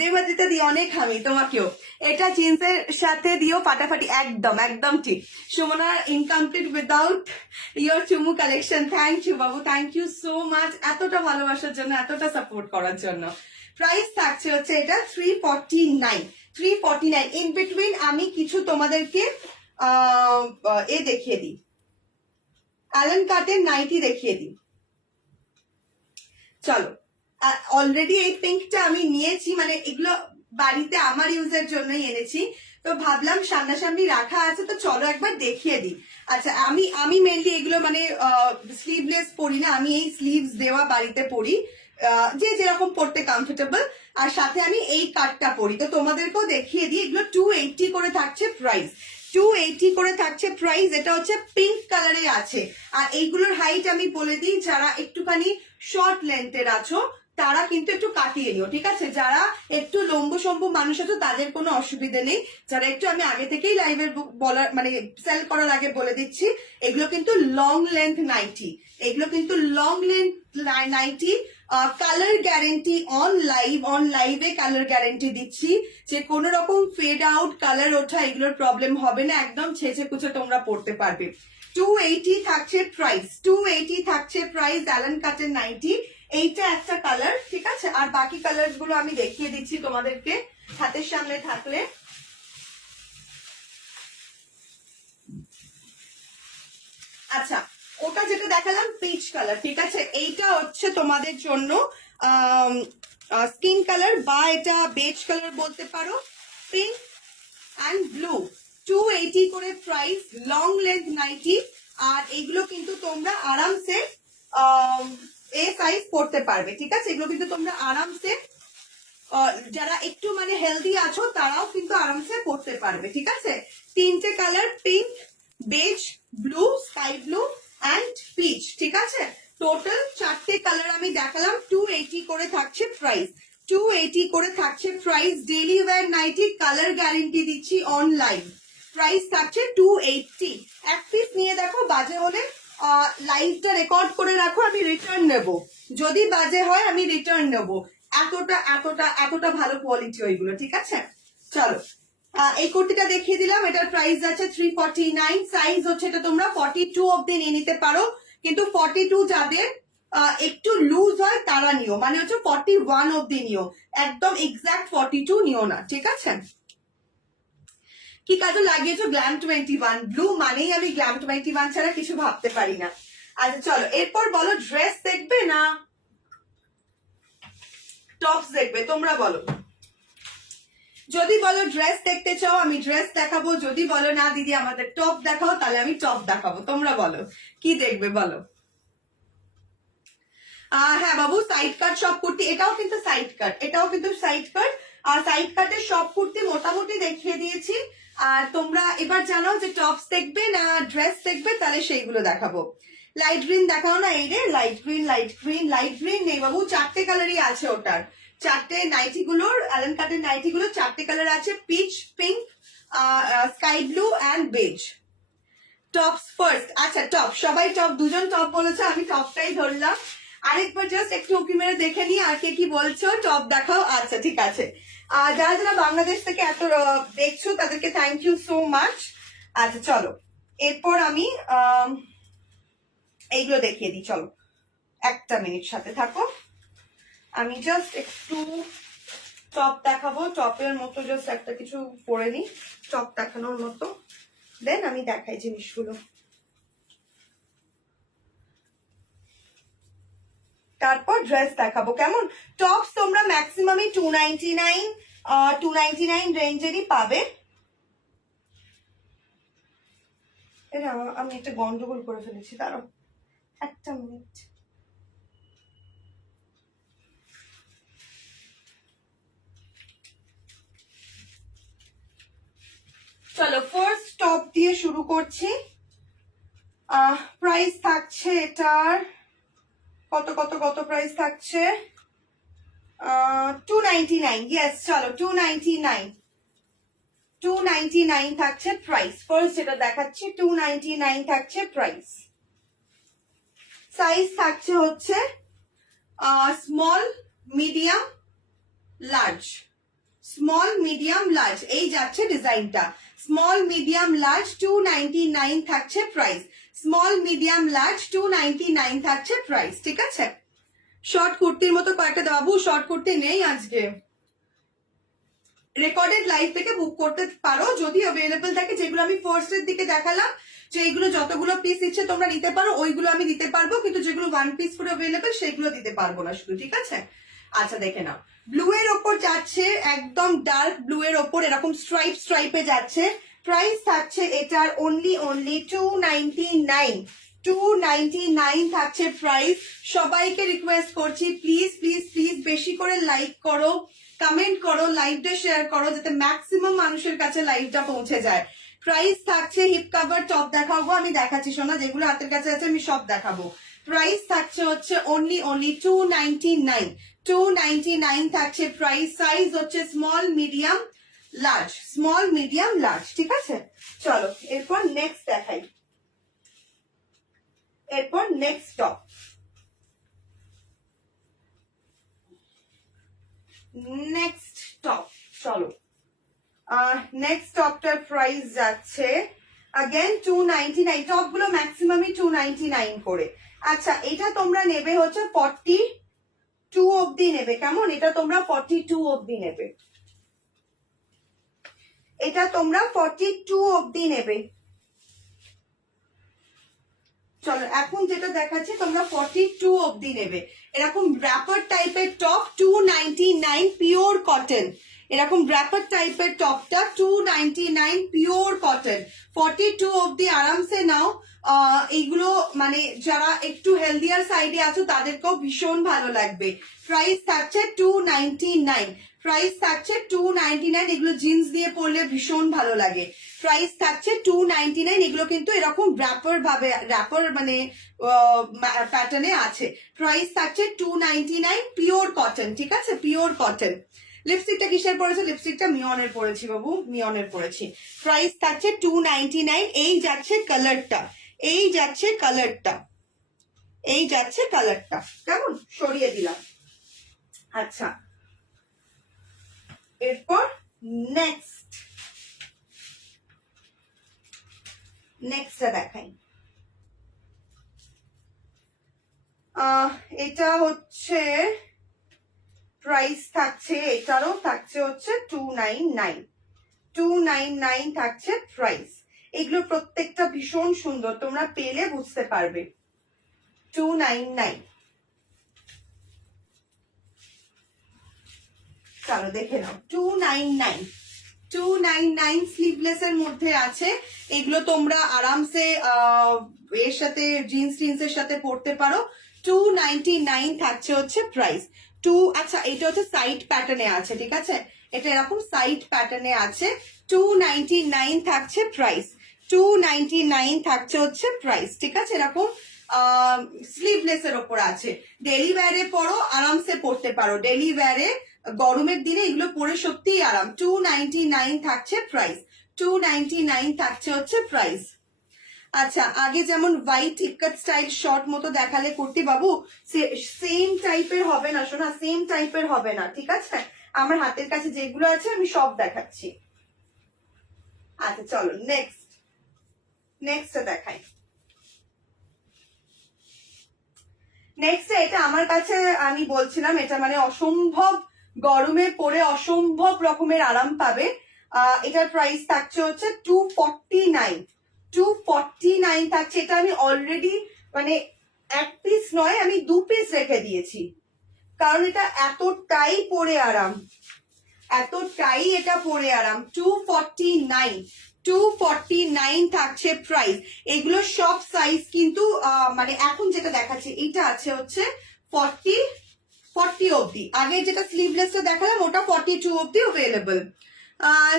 দেবাদিতা দি অনেক আমি তোমাকেও, এটা জিন্সের সাথে দিও ফাটাফাটি, একদম একদম ঠিক। সুমনা ইনকমপ্লিট উইদাউট ইয়োর চুমু collection. Thank you Babu, thank you so much, এতটা ভালোবাসার জন্য, এতটা সাপোর্ট করার জন্য। প্রাইস থাকছে হচ্ছে এটা 349, 349। ইন বিটুইন আমি কিছু তোমাদেরকে এ দেখিয়ে দিই, অ্যালেন কাটের নাইটি দেখিয়ে দিই। চলো, অলরেডি এই পিঙ্কটা আমি নিয়েছি, মানে এগুলো বাড়িতে আমার ইউজের জন্যই এনেছি, তো ভাবলাম সামনাসামনি রাখা আছে, তো চলো একবার দেখিয়ে দিই। আচ্ছা, আমি মেনলি এগুলো মানে স্লিভলেস পরি না, আমি এই স্লিভস দেওয়া বাড়িতে পরি, যে যেরকম পড়তে কমফোর্টেবল, আর সাথে আমি এই কাটটা পরি। তো তোমাদেরকেও দেখিয়ে দিই, এগুলো 280 করে থাকছে প্রাইস, 280 করে থাকছে প্রাইস। এটা হচ্ছে পিঙ্ক কালারে আছে, আর এইগুলোর হাইট আমি বলে দিই, যারা একটুখানি শর্ট লেন্থের আছো তারা কিন্তু একটু কাটিয়ে নিও, ঠিক আছে? যারা একটু লম্বু সম্বু মানুষ আছো তাদের কোনো অসুবিধা নেই, যারা একটু, আমি আগে থেকেই লাইভের বলার মানে সেল করার আগে বলে দিচ্ছি, এগুলো কিন্তু লং লেন্থ নাইটি, এগুলো কিন্তু long length nightie. Colour guarantee on লাইভে কালার গ্যারেন্টি দিচ্ছি, যে কোনো রকম ফেড আউট কালার ওঠা এগুলোর প্রবলেম হবে না, একদম ছেঁচে কুচে তোমরা পড়তে পারবে। 280 থাকছে প্রাইস, 280 থাকছে প্রাইস অ্যালেন কাটের নাইটি। এইটা একটা কালার, ঠিক আছে? আর বাকি কালার গুলো আমি দেখিয়ে দিচ্ছি তোমাদেরকে হাতের সামনে থাকলে। আচ্ছা, ওটা যেটা দেখালাম পিচ কালার, ঠিক আছে? এইটা হচ্ছে তোমাদের জন্য স্কিন কালার, বা এটা বেজ কালার বলতে পারো, পিঙ্ক অ্যান্ড ব্লু। 280 করে প্রাইস, লং লেন্থ নাইটি। আর এগুলো কিন্তু তোমরা আরামসে এ সাইজ পড়তে পারবে, ঠিক আছে? এগুলো কিন্তু তোমরা আরামসে, যারা একটু মানে হেলদি আছো তারাও কিন্তু আরামসে পড়তে পারবে, ঠিক আছে? তিনটে colour, pink, beige, blue, sky blue and peach, ঠিক আছে? টোটাল 4টে কালার আমি দেখালাম। 280 করে থাকছে প্রাইস, 280 করে থাকছে price. Daily wear nightie, colour guarantee দিচ্ছি অনলাইন, প্রাইস থাকছে 280। এক পিস নিয়ে দেখো, বাজে হলে লাইভটা রেকর্ড করে রাখো, আমি রিটার্ন নেব, যদি বাজে হয় আমি রিটার্ন নেব। এতটা এতটা এতটা ভালো কোয়ালিটি ওইগুলো, ঠিক আছে? চলো, এই কুর্তিটা দেখিয়ে দিলাম, এটার প্রাইস আছে 349। সাইজ হচ্ছে, এটা তোমরা 42 অব্দি নিয়ে নিতে পারো, কিন্তু 42 যাদের একটু লুজ হয় তারা নিও, মানে হচ্ছে 41 অব্দি নিও, একদম এক্সাক্ট 42 নিও না, ঠিক আছে? কি কাজে লাগিয়েছো গ্ল্যাম 21, ব্লু মানেই আমি গ্ল্যাম 21 ছাড়া কিছু ভাবতে পারি না। আচ্ছা চলো, এরপর বলো ড্রেস দেখবে না টপস দেখবে, তোমরা বলো। যদি বলো ড্রেস দেখতে চাও আমি ড্রেস দেখাবো, যদি বলো না দিদি আমাদের টপ দেখাও তাহলে আমি টপ দেখাবো, তোমরা বলো কি দেখবে বলো। হ্যাঁ বাবু, সাইড কাট সব কুর্তি, এটাও কিন্তু সাইড কাট, এটাও কিন্তু সাইড কাট। আর সাইড কাটের সব কুর্তি মোটামুটি দেখিয়ে দিয়েছি। আর তোমরা এবার জানাও যে টপস দেখবে না ড্রেস দেখবে, তাহলে সেইগুলো দেখাবো। লাইট গ্রিন দেখাও না, এই রে light green, light green, light green নেই বাবু, 4টে কালারই আছে ওটার। 4টে নাইটি গুলোর, অ্যালেন কাটের নাইটি গুলো 4টে কালার আছে, peach, pink, sky blue and beige. Tops first, আচ্ছা টপ, সবাই টপ, দুজন টপ বলেছে, আমি টপটাই ধরলাম। আরেকবার জাস্ট একটু উঁকি মেরে দেখে নিই আর কে কি বলছো, টপ দেখাও। আচ্ছা ঠিক আছে, যারা যারা বাংলাদেশ থেকে এত দেখছো তাদেরকে থ্যাংক ইউ সো মাচ। আচ্ছা চলো এরপর আমি এইগুলো দেখিয়ে দিই, চলো একটা মিনিট সাথে থাকো। আমি জাস্ট একটু টপ দেখাবো, টপের মতো জাস্ট একটা কিছু পরে নিই টপ দেখানোর মতো, দেন আমি দেখাই জিনিসগুলো। তারপর ড্রেস দেখাবো কেমন। টপস তোমরা ম্যাক্সিমামই 299 রেঞ্জেরই পাবে। আমি একটা গন্ডগোল করে ফেলেছি, দাঁড়াও একটা মিনিট। চলো ফার্স্ট টপ দিয়ে শুরু করছি। প্রাইস থাকছে এটার কত কত কত প্রাইস থাকছে 299। ইয়েস চলো 299 থাকছে প্রাইস। ফার্স্ট যেটা দেখাচ্ছি 299 থাকছে প্রাইস। সাইজ থাকছে হচ্ছে small medium large, small medium large এই যাচ্ছে ডিজাইনটা। স্মল মিডিয়াম লার্জ 299 থাকছে প্রাইস। স্মল মিডিয়াম লার্জ 299 থাকছে প্রাইস, ঠিক আছে। শর্ট কুর্তির মতো কয়েকটা বাবু শর্ট কুর্তি নেই আজকে, রেকর্ডেড লাইভ থেকে বুক করতে পারো যদি অ্যাভেলেবল থাকে। যেগুলো আমি ফার্স্টের দিকে দেখালাম যে এইগুলো যতগুলো পিস ইচ্ছে তোমরা নিতে পারো ওইগুলো আমি দিতে পারবো, কিন্তু যেগুলো ওয়ান পিস করে অ্যাভেলেবল সেগুলো দিতে পারবো না শুধু, ঠিক আছে। আচ্ছা দেখে নাও, ব্লু এর ওপর যাচ্ছে, একদম ডার্ক ব্লু এর ওপর এরকম স্ট্রাইপ স্ট্রাইপে যাচ্ছে। প্রাইস থাকছে এটার অনলি 299 থাকছে প্রাইস। সবাইকে রিকোয়েস্ট করছি প্লিজ প্লিজ প্লিজ বেশি করে লাইক করো, কমেন্ট করো, লাইভটা শেয়ার করো যাতে ম্যাক্সিমাম মানুষের কাছে লাইভটা পৌঁছে যায়। প্রাইস থাকছে হিপ কাভার টপ দেখাবো, আমি দেখাচ্ছি শোনা, যেগুলো হাতের কাছে আছে আমি সব দেখাবো। প্রাইস থাকছে হচ্ছে অনলি 299 থাকছে প্রাইস। সাইজ হচ্ছে small medium large, small medium large, ঠিক আছে। চলো এরপর নেক্সট দেখাই, এরপর নেক্সট টপ। নেক্সট টপ চলো, নেক্সট টপটার প্রাইস যাচ্ছে अगेन 299। টপ গুলো ম্যাক্সিমামই 299 করে। আচ্ছা এটা তোমরা নেবে হচ্ছে 42 অবধি নেবে, কেমন? এটা তোমরা 42 অবধি নেবে, এটা তোমরা 42 অবধি নেবে। চলো এখন যেটা দেখাচ্ছি তোমরা 42 অবধি নেবে। এরকম র্যাপার টাইপের টপ 299 পিওর কটন, এরকম র্যাপার টাইপের টপটা 299 পিওর কটন। 42 অবধি আরামসে নাও। এইগুলো মানে যারা একটু হেলদিয়ার সাইডে আছো তাদেরকেও ভীষণ ভালো লাগবে। প্রাইস থাকছে 299, প্রাইস থাকছে 299। এগুলো জিন্স দিয়ে পরলে ভীষণ ভালো লাগে। প্রাইস থাকছে 299। এগুলো কিন্তু এরকম র্যাপার ভাবে, র্যাপার মানে প্যাটার্নে আছে। প্রাইস থাকছে 299 পিওর কটন, ঠিক আছে, পিওর কটন। লিপস্টিকটা কিসের পরেছে? লিপস্টিকটা মিয়নের পরেছি বাবু, মিয়নের পরেছি। প্রাইস থাকছে 299। এই যাচ্ছে কালারটা, এই যাচ্ছে কালারটা, এই যাচ্ছে কালারটা, কেমন? সরিয়ে দিলাম। আচ্ছা এরপর নেক্সট, নেক্সটটা দেখাই। এটা হচ্ছে প্রাইস থাকছে, এটারও থাকছে হচ্ছে 299 থাকছে প্রাইস। এগুলো প্রত্যেকটা ভীষণ সুন্দর, তোমরা পেলে বুঝতে পারবে। 299। চলো দেখে নাও 299 স্লিভলেস এর মধ্যে আছে। এগুলো তোমরা আরামসে এর সাথে জিন্স টিন্সের সাথে পরতে পারো। 299 থাকছে হচ্ছে প্রাইস। আচ্ছা এটা হচ্ছে সাইড প্যাটার্নে আছে, ঠিক আছে, এটা এরকম সাইড প্যাটার্নে আছে। 299 থাকছে প্রাইস, 299 থাকছে হচ্ছে প্রাইস, ঠিক আছে। এরকম স্লিভলেস এর ওপর আছে। ডেলি ওয়্যারে পরো, আরামসে পরতে পারো ডেলি ওয়্যারে, গরমের দিনে এগুলো পরে সত্যিই আরাম। 299 থাকছে প্রাইস, 299 থাকছে হচ্ছে প্রাইস। আচ্ছা আগে যেমন হোয়াইট ইক্কাত স্টাইল শর্ট মতো দেখালে কুর্তি বাবু, সেম টাইপের হবে না সোনা, সেম টাইপের হবে না, ঠিক আছে। আমার হাতের কাছে যেগুলো আছে আমি সব দেখাচ্ছি। আচ্ছা চলো নেক্সট দেখাই। নেক্সট এটা আমার কাছে আমি বলছিলাম এটা মানে অসম্ভব গরমে পরে অসম্ভব রকমের আরাম পাবে। এটার প্রাইস থাকছে হচ্ছে 249 থাকছে। এটা আমি অলরেডি মানে এক পিস নয়, আমি 2 পিস রেখে দিয়েছি, কারণ এটা এতটাই পরে আরাম, এতটাই এটা পরে আরাম। 249 থাকছে প্রাইস। এগুলো সব সাইজ কিন্তু মানে এখন যেটা দেখাচ্ছে এটা আছে হচ্ছে 40 অব্দি। আগে যেটা স্লিভলেসটা দেখালাম ওটা 42 অব্দি অ্যাভেলেবল।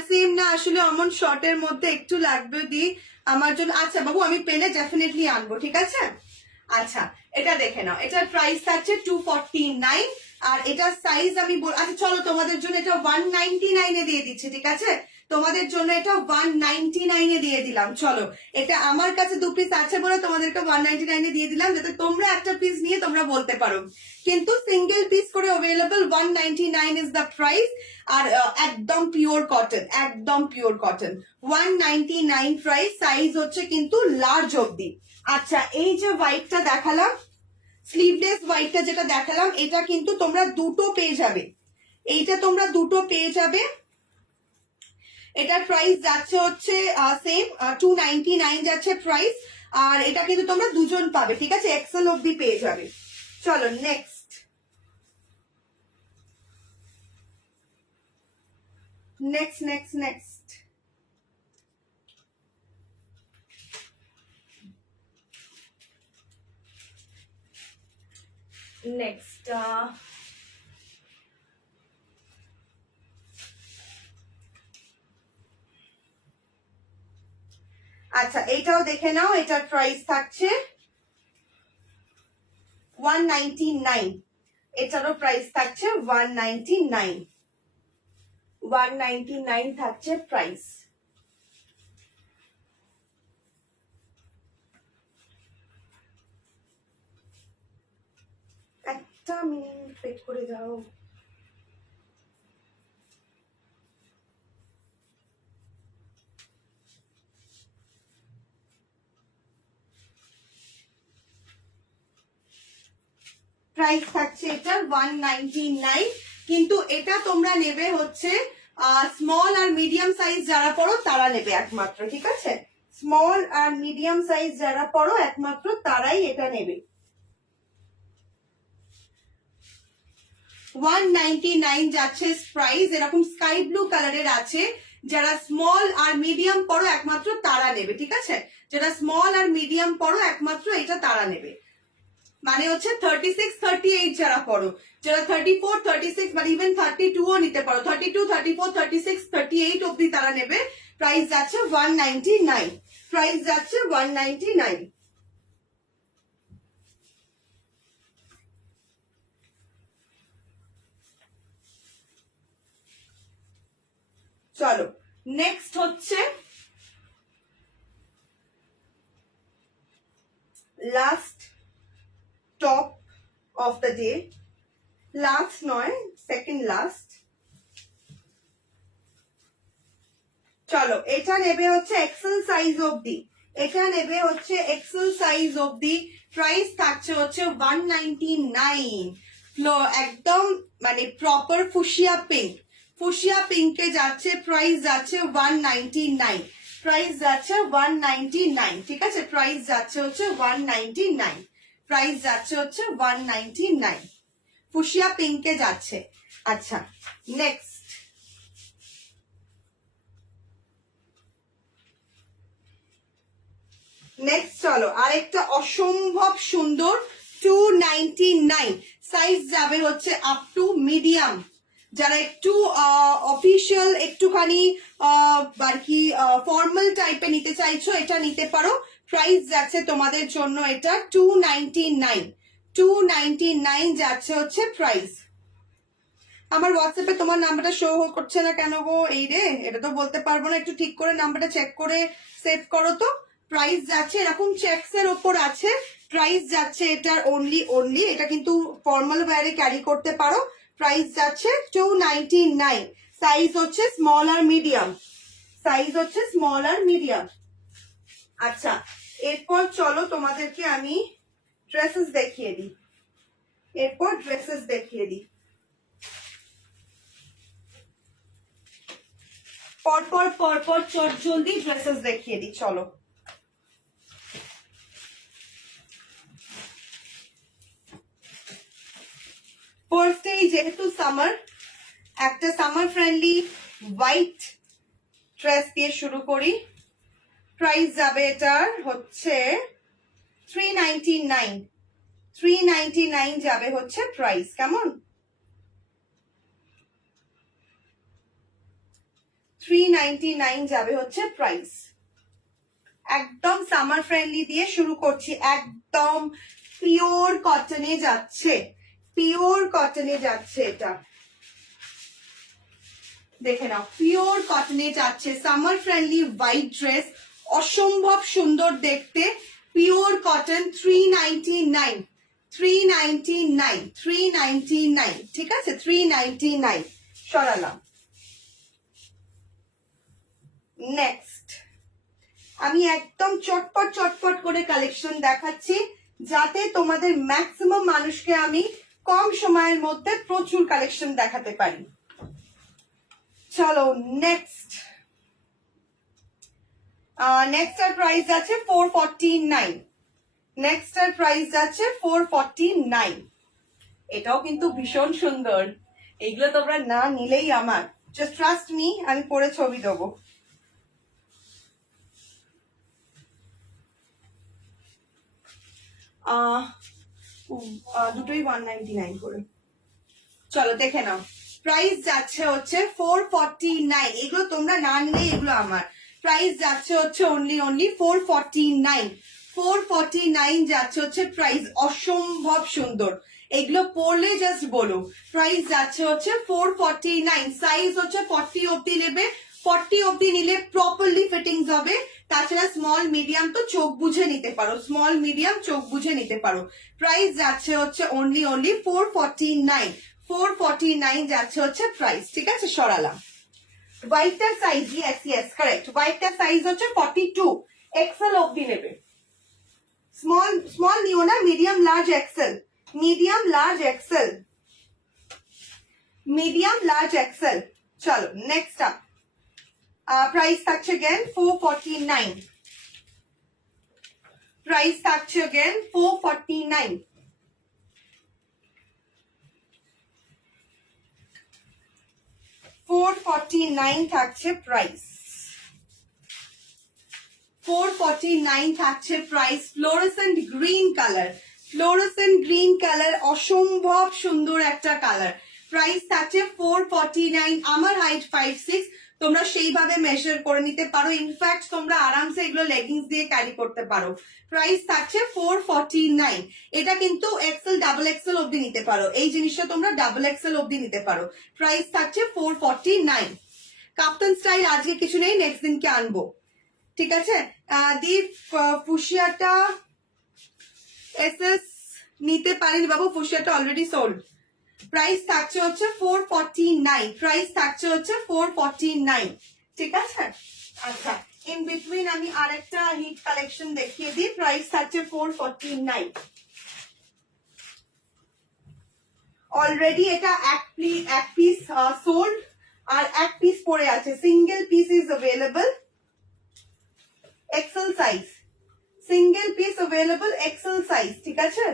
সেম না আসলে অমন শর্টের মধ্যে একটু লাগবে দি আমার জন্য। আচ্ছা বাবু আমি পেলে ডেফিনেটলি আনবো, ঠিক আছে। আচ্ছা এটা দেখে নাও, এটার প্রাইস থাকছে 249 আর এটার সাইজ আমি আচ্ছা চলো তোমাদের জন্য এটা 199 এ দিয়ে দিচ্ছি, ঠিক আছে। তোমাদের জন্য এটা 199 এ দিয়ে দিলাম। চলো এটা আমার কাছে 2 পিস আছে বলে তোমাদেরকে 199 এ দিয়ে দিলাম, যাতে তোমরা একটা পিস নিয়ে তোমরা বলতে পারো। কিন্তু সিঙ্গেল পিস করে অ্যাভেলেবল, 199 ইজ দ্য প্রাইস। আর একদম পিওর কটন, একদম পিওর কটন, 199 প্রাইস। সাইজ হচ্ছে কিন্তু লার্জ অব্দি। আচ্ছা এই যে হোয়াইটটা দেখালাম, স্লিভলেস হোয়াইটটা যেটা দেখালাম, এটা কিন্তু তোমরা দুটো পেয়ে যাবে, এইটা তোমরা দুটো পেয়ে যাবে। এটার প্রাইস যাচ্ছে হচ্ছে সেম 299 যাচ্ছে প্রাইস। আর এটা কিন্তু তোমরা দুজন পাবে, ঠিক আছে, এক্সেল অব্দি পেয়ে যাবে। চলো নেক্সট আচ্ছা এইটাও দেখে নাও, এটার প্রাইস থাকছে 199। এটারও প্রাইস থাকছে 199 থাকছে প্রাইস। একটা মিনিট ওয়েট করে যাও। প্রাইস থাকছে এটার 199, কিন্তু এটা তোমরা নেবে হচ্ছে স্মল আর মিডিয়াম সাইজ যারা পড়ো তারা নেবে একমাত্র, ঠিক আছে। স্মল আর মিডিয়াম সাইজ যারা পড়ো একমাত্র তারাই এটা নেবে। 199 যাচ্ছে প্রাইস। এরকম স্কাই ব্লু কালারের আছে, যারা স্মল আর মিডিয়াম পড়ো একমাত্র তারা নেবে, ঠিক আছে। যারা স্মল আর মিডিয়াম পড়ো একমাত্র এটা তারা নেবে, মানে হচ্ছে 36 38 যারা পড়ো, যারা 34 36 মানে ইভেন 32 ও নিতে পারো, 32 34 36 38 অব্দি তারা নেবে। প্রাইস যাচ্ছে 199, প্রাইস যাচ্ছে 199। চলো নেক্সট হচ্ছে last top of the day, last নয় সেকেন্ড লাস্ট। চলো এটা নেবে হচ্ছে এক্সেল সাইজ অব্দি, এটা নেবে হচ্ছে এক্সেল সাইজ অব্দি। প্রাইস থাকছে হচ্ছে 199। একদম মানে প্রপার ফুশিয়া পিঙ্ক, ফুশিয়া পিঙ্কে যাচ্ছে, প্রাইস যাচ্ছে 199, প্রাইস যাচ্ছে 199, ঠিক আছে। প্রাইস যাচ্ছে হচ্ছে 199, প্রাইস যাচ্ছে হচ্ছে 199, ফুশিয়া পিঙ্কে যাচ্ছে। আচ্ছা নেক্সট চলো আরেকটা অসম্ভব সুন্দর 299, সাইজ যাবে হচ্ছে আপ টু মিডিয়াম। যারা একটু অফিসিয়াল একটুখানি আর কি ফর্মাল টাইপে নিতে চাইছো এটা নিতে পারো। প্রাইস যাচ্ছে তোমাদের জন্য এটা 299 যাচ্ছে হচ্ছে প্রাইস। আমার হোয়াটসঅ্যাপে তোমার নাম্বারটা শো করছে না কেন গো? এই রে, এটা তো বলতে পারবো না, একটু ঠিক করে নাম্বারটা চেক করে সেভ করো তো। প্রাইস যাচ্ছে এরকম চেকস এর ওপর আছে, প্রাইস যাচ্ছে এটার অনলি এটা কিন্তু ফর্মাল ওয়্যারে ক্যারি করতে পারো। প্রাইস যাচ্ছে 299, সাইজ হচ্ছে স্মল আর মিডিয়াম, সাইজ হচ্ছে স্মল আর মিডিয়াম। আচ্ছা, এরপর চলো তোমাদেরকে আমি ড্রেসেস দেখিয়ে দিই, এরপর ড্রেসেস দেখিয়ে দিই। পরপর পরপর চট জলদি ড্রেসেস দেখিয়ে দিই, চলো। ফার্স্টেই যেহেতু সামার, একটা সামার ফ্রেন্ডলি হোয়াইট ড্রেস দিয়ে শুরু করি। প্রাইস যাবে এটার হচ্ছে 399, 399 যাবে হচ্ছে প্রাইস। কেমন? 399 যাবে হচ্ছে প্রাইস। একদম সামার ফ্রেন্ডলি দিয়ে শুরু করছি, একদম পিওর কটনে যাচ্ছে, পিওর কটনে যাচ্ছে। এটা দেখে নাও, পিওর কটনে যাচ্ছে, সামার ফ্রেন্ডলি হোয়াইট ড্রেস, অসম্ভব সুন্দর দেখতে, পিওর কটন। 399, 399, 399, ঠিক আছে, 399 সরালাম। নেক্সট আমি একদম চটপট চটপট করে কালেকশন দেখাচ্ছি, যাতে তোমাদের ম্যাক্সিমাম মানুষকে আমি কম সময়ের মধ্যে প্রচুর কালেকশন দেখাতে পারি। চলো নেক্সট, নেক্সট এর প্রাইস আছে 449, নেক্সট এর প্রাইস আছে 449। এটাও কিন্তু ভীষণ সুন্দর, এগুলো তোমরা না নিলেই আমার, জাস্ট ট্রাস্ট মি, আমি পরে ছবি দেবো। দুটোই 199 করে। চলো দেখে নাও, প্রাইস যাচ্ছে হচ্ছে 449, এগুলো তোমরা না নিলে এগুলো আমার। প্রাইস যাচ্ছে হচ্ছে অনলি 449, 449 যাচ্ছে হচ্ছে প্রাইস, অসম্ভব সুন্দর, এগুলো পরলে জাস্ট বলো। প্রাইস যাচ্ছে হচ্ছে 449, সাইজ হচ্ছে 40 অব্দি নেবে, 40 অব্দি নিলে প্রপারলি ফিটিংস হবে। তাছাড়া স্মল মিডিয়াম তো চোখ বুঝে নিতে পারো, স্মল মিডিয়াম চোখ বুঝে নিতে পারো। প্রাইস যাচ্ছে হচ্ছে অনলি 449, 449 যাচ্ছে হচ্ছে প্রাইস, ঠিক আছে, সরালাম। হোয়াইটটার সাইজ, ইয়েস ইয়েস কারেক্ট, হোয়াইটটার সাইজ হচ্ছে 42, এক্সেল অব্দি নেবে, স্মল স্মল নিও না, medium large XL, medium large XL, medium large XL. চলো নেক্সট আপ, প্রাইস থাকছে again 449, প্রাইস থাকছে again 449, 449 থাকছে প্রাইস, 449 থাকছে price. Fluorescent green colour, fluorescent green colour, অসম্ভব সুন্দর একটা কালার। প্রাইস থাকছে 449, আমার হাইট 5'6", তোমরা সেইভাবে মেজার করে নিতে পারো, ইনফ্যাক্ট তোমরা আরামসে এগুলো লেগিংস দিয়ে ক্যারি করতে পারো। প্রাইস থাকছে 449, এটা কিন্তু এক্সেল ডাবল এক্সেল অব্দি নিতে পারো, এই জিনিসটা তোমরা ডাবল এক্সেল অব্দি নিতে পারো। প্রাইস থাকছে 449। কাপ্তান স্টাইল আজকে কিছু নেই, নেক্সট দিনকে আনবো, ঠিক আছে। দীপ ফুশিয়াটা এসএস নিতে পারেনি বাবু, ফুশিয়াটা অলরেডি সোল্ড। প্রাইস থাকছে হচ্ছে 449, প্রাইস থাকছে হচ্ছে 449, ঠিক আছে। আচ্ছা, ইন বিটুইন আমি আরেকটা হিট কালেকশন দেখিয়ে দিই, প্রাইস থাকছে 449। অলরেডি এটা এক পিস সোল্ড আর এক পিস পড়ে আছে, single piece is available, XL size, single piece available, XL size, ঠিক আছে।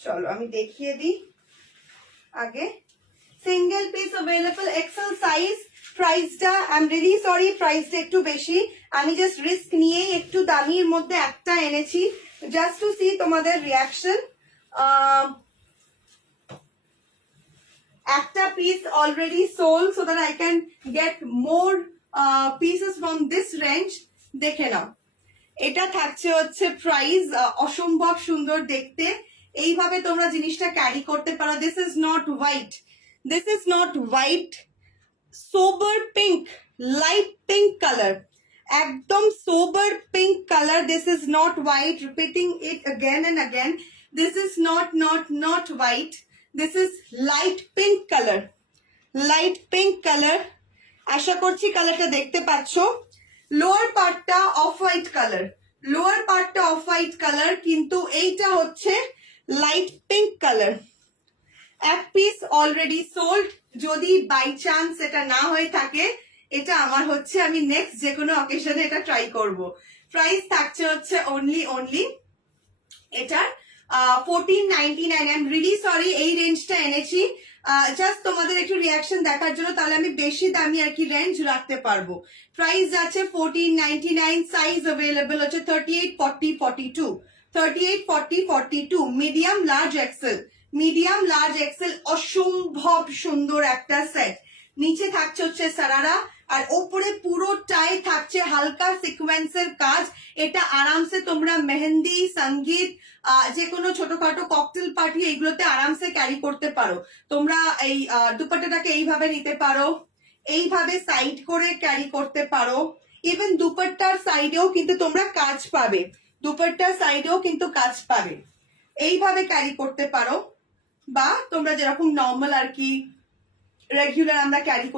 চলো আমি দেখিয়ে দিই আগে, single piece available, XL size. প্রাইসটা আই এম রিয়েলি সরি, প্রাইসটা একটু বেশি, আমি জাস্ট রিস্ক নিয়েই একটু দামির মধ্যে একটা এনেছি, জাস্ট টু সি তোমাদের রিয়াকশন। একটা piece already sold, so that I can get more pieces from this range. দেখে নাও, এটা থাকছে হচ্ছে প্রাইস, অসম্ভব সুন্দর দেখতে, এইভাবে তোমরা জিনিসটা ক্যারি করতে পারো। This is not white, this is not white, sober pink, light pink colour, একদম sober pink colour. This is not white, repeating it again and again, this is not white, this is light pink colour, light pink colour. আশা করছি কালারটা দেখতে পাচ্ছ। Lower পার্টটা off white colour, lower পার্টটা off white colour, কিন্তু এইটা হচ্ছে লাইট পিঙ্ক কালার। এক পিস অলরেডি সোল্ড। যদি বাই চান্স এটা না হয়ে থাকে, এটা আমার হচ্ছে আমি নেক্সট যে কোনো অকেশনে এটা ট্রাই করব। প্রাইস থাকছে হচ্ছে অনলি এটার 1499। আই এম রিলি সরি এই রেঞ্জটা এনেছি জাস্ট তোমাদের একটু রিয়াকশন দেখার জন্য, তাহলে আমি বেশি দামি আর কি রেঞ্জ রাখতে পারবো। প্রাইস আছে 1499, সাইজ অ্যাভেলেবল হচ্ছে 38, 40, 42, 38, 40, 42, medium large XL, medium large Excel. অসম্ভব সুন্দর একটা সেট। নিচে থাকছে হচ্ছে সারারা, আর ওপরে পুরোটাই থাকছে হালকা সিকোয়েন্সের কাজ। এটা আরামসে তোমরা মেহেন্দি, সঙ্গীত, যে কোনো ছোটখাটো ককটেল পার্টি এইগুলোতে আরামসে ক্যারি করতে পারো। তোমরা এই দুপাট্টাটাকে এইভাবে নিতে পারো, এইভাবে সাইড করে ক্যারি করতে পারো। ইভেন দুপাট্টার সাইডেও কিন্তু তোমরা কাজ পাবে, দুপাট্টার সাইডেও কিন্তু কাজ পাবে। এইভাবে ক্যারি করতে পারো, বা তোমরা যেরকম নর্মাল আর কি রেগুলার আমরা ক্যারি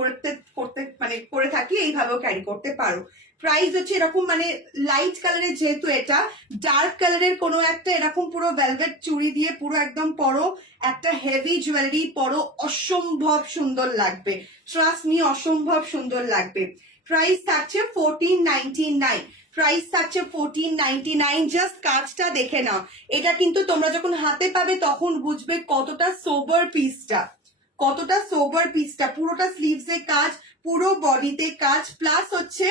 করতে মানে করে থাকি, এইভাবেও ক্যারি করতে পারো। প্রাইস হচ্ছে এরকম, মানে লাইট কালারের যেহেতু এটা, ডার্ক কালারের কোনো একটা এরকম পুরো ভেলভেট চুড়ি দিয়ে পুরো একদম পরো, একটা হেভি জুয়েলারি পরো, অসম্ভব সুন্দর লাগবে। ট্রাস্ট মি, অসম্ভব সুন্দর লাগবে। প্রাইস থাকছে 1499, প্রাইস থাকছে 1499। জাস্ট কাজটা দেখে নাও। এটা কিন্তু তোমরা যখন হাতে পাবে তখন বুঝবে কতটা সোবার পিসটা, কতটা সোবার পিসটা। পুরোটা স্লিভসে কাজ, পুরো বডিতে কাজ, প্লাস হচ্ছে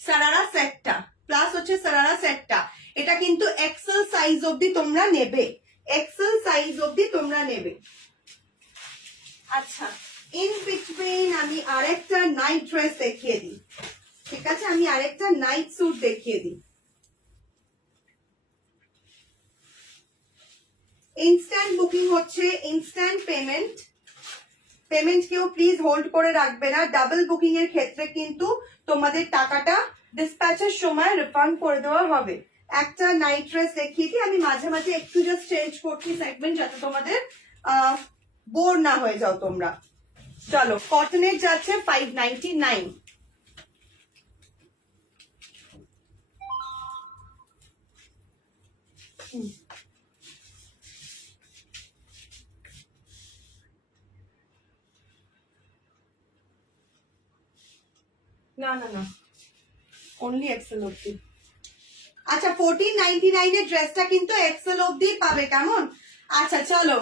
সারারা সেটটা, প্লাস হচ্ছে সারারা সেটটা। এটা কিন্তু এক্সেল সাইজ অবধি তোমরা নেবে, এক্সেল সাইজ অবধি তোমরা নেবে। আচ্ছা, ইন বিটুইন আমি আরেকটা নাইট ড্রেস দেখিয়ে দিই, ঠিক আছে? আমি আরেকটা নাইট স্যুট দেখিয়ে দিই। ইনস্ট্যান্ট বুকিং হচ্ছে, ইনস্ট্যান্ট পেমেন্ট। পেমেন্ট কেউ প্লিজ হোল্ড করে রাখবে না। ডাবল বুকিং এর ক্ষেত্রে কিন্তু তোমাদের টাকাটা ডিসপ্যাচের সময় রিফান্ড করে দেওয়া হবে। একটা নাইট ড্রেস দেখিয়ে দিই, আমি মাঝে মাঝে একটু জাস্ট চেঞ্জ করছি সেগমেন্ট, যাতে তোমাদের বোর না হয়ে যাও তোমরা। চলো, কটনের যাচ্ছে 599। না না না, অনলি এক্সেল অবধি। আচ্ছা, 1499 এর ড্রেসটা কিন্তু এক্সেল অবধি পাবে, কেমন? আচ্ছা চলো,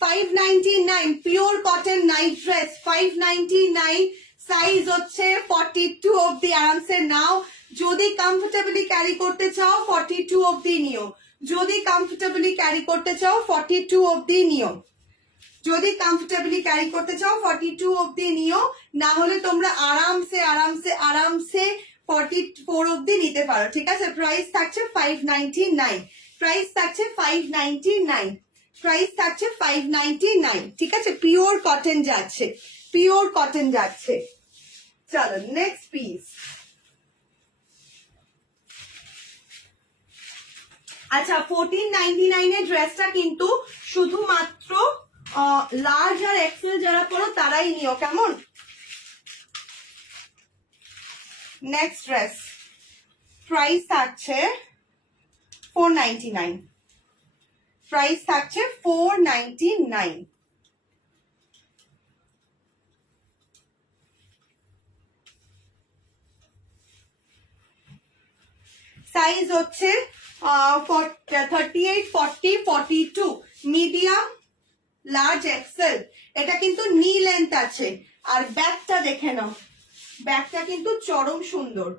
599 pure cotton night dress, 599, size হচ্ছে 42 অবধি। আরামসে নাও। যদি কমফোর্টেবলি ক্যারি করতে চাও 42 অবধি নিও, যদি কমফোর্টেবলি ক্যারি করতে চাও 42 অবধি নিও, যদি কমফোর্টেবলি ক্যারি করতে চাও 42 অবধি নিও। না হলে তোমরা আরামসে আরামসে আরামসে 44 অবধি নিতে পারো, ঠিক আছে? প্রাইস থাকছে 599, প্রাইস থাকছে 599, প্রাইস থাকছে 599, ঠিক আছে? পিওর কটন যাচ্ছে, পিওর কটন যাচ্ছে। চলো নেক্সট পিস। আচ্ছা, 1499 এর ড্রেসটা কিন্তু শুধুমাত্র লার্জ আর এক্সেল যারা পড়ো তারাই নিও, কেমন? নেক্সট ড্রেস, প্রাইস থাকছে 499, প্রাইস থাকছে 499। সাইজ হচ্ছে 38, 40, 42, মিডিয়াম লার্জ এক্সেল। এটা কিন্তু নি লেন্থ আছে। আর ব্যাগটা দেখে নাও, ব্যাগটা কিন্তু চরম সুন্দর,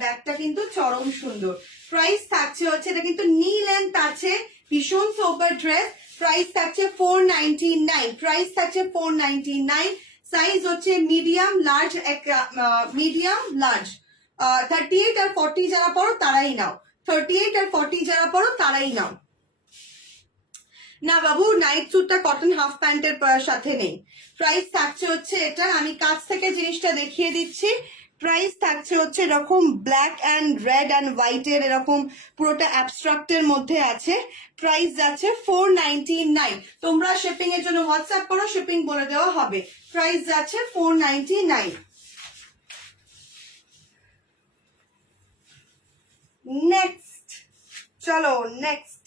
ব্যাগটা কিন্তু চরম সুন্দর। প্রাইস থাকছে হচ্ছে, এটা কিন্তু নি লেন্থ আছে, ভীষণ সোবার ড্রেস। প্রাইস থাকছে 499, প্রাইস থাকছে 499। সাইজ হচ্ছে মিডিয়াম লার্জ, মিডিয়াম লার্জ। 38 আর 40 যারা পড়ো তারাই নাও, 38 আর 40 যারা পড়ো তারাই নাও। না বাবু, নাইট স্যুটটা কটন হাফ প্যান্টের সাথে নেই। প্রাইস থাকছে হচ্ছে এটা, আমি কাছ থেকে জিনিসটা দেখিয়ে দিচ্ছি। প্রাইস থাকছে হচ্ছে এরকম ব্ল্যাক অ্যান্ড রেড অ্যান্ড হোয়াইটের, এরকম পুরোটা অ্যাবস্ট্রাক্টের মধ্যে আছে। প্রাইস যাচ্ছে 499। তোমরা শিপিং এর জন্য হোয়াটসঅ্যাপ করো, শিপিং বলে দেওয়া হবে। প্রাইস যাচ্ছে 499। নেক্সট, চলো নেক্সট।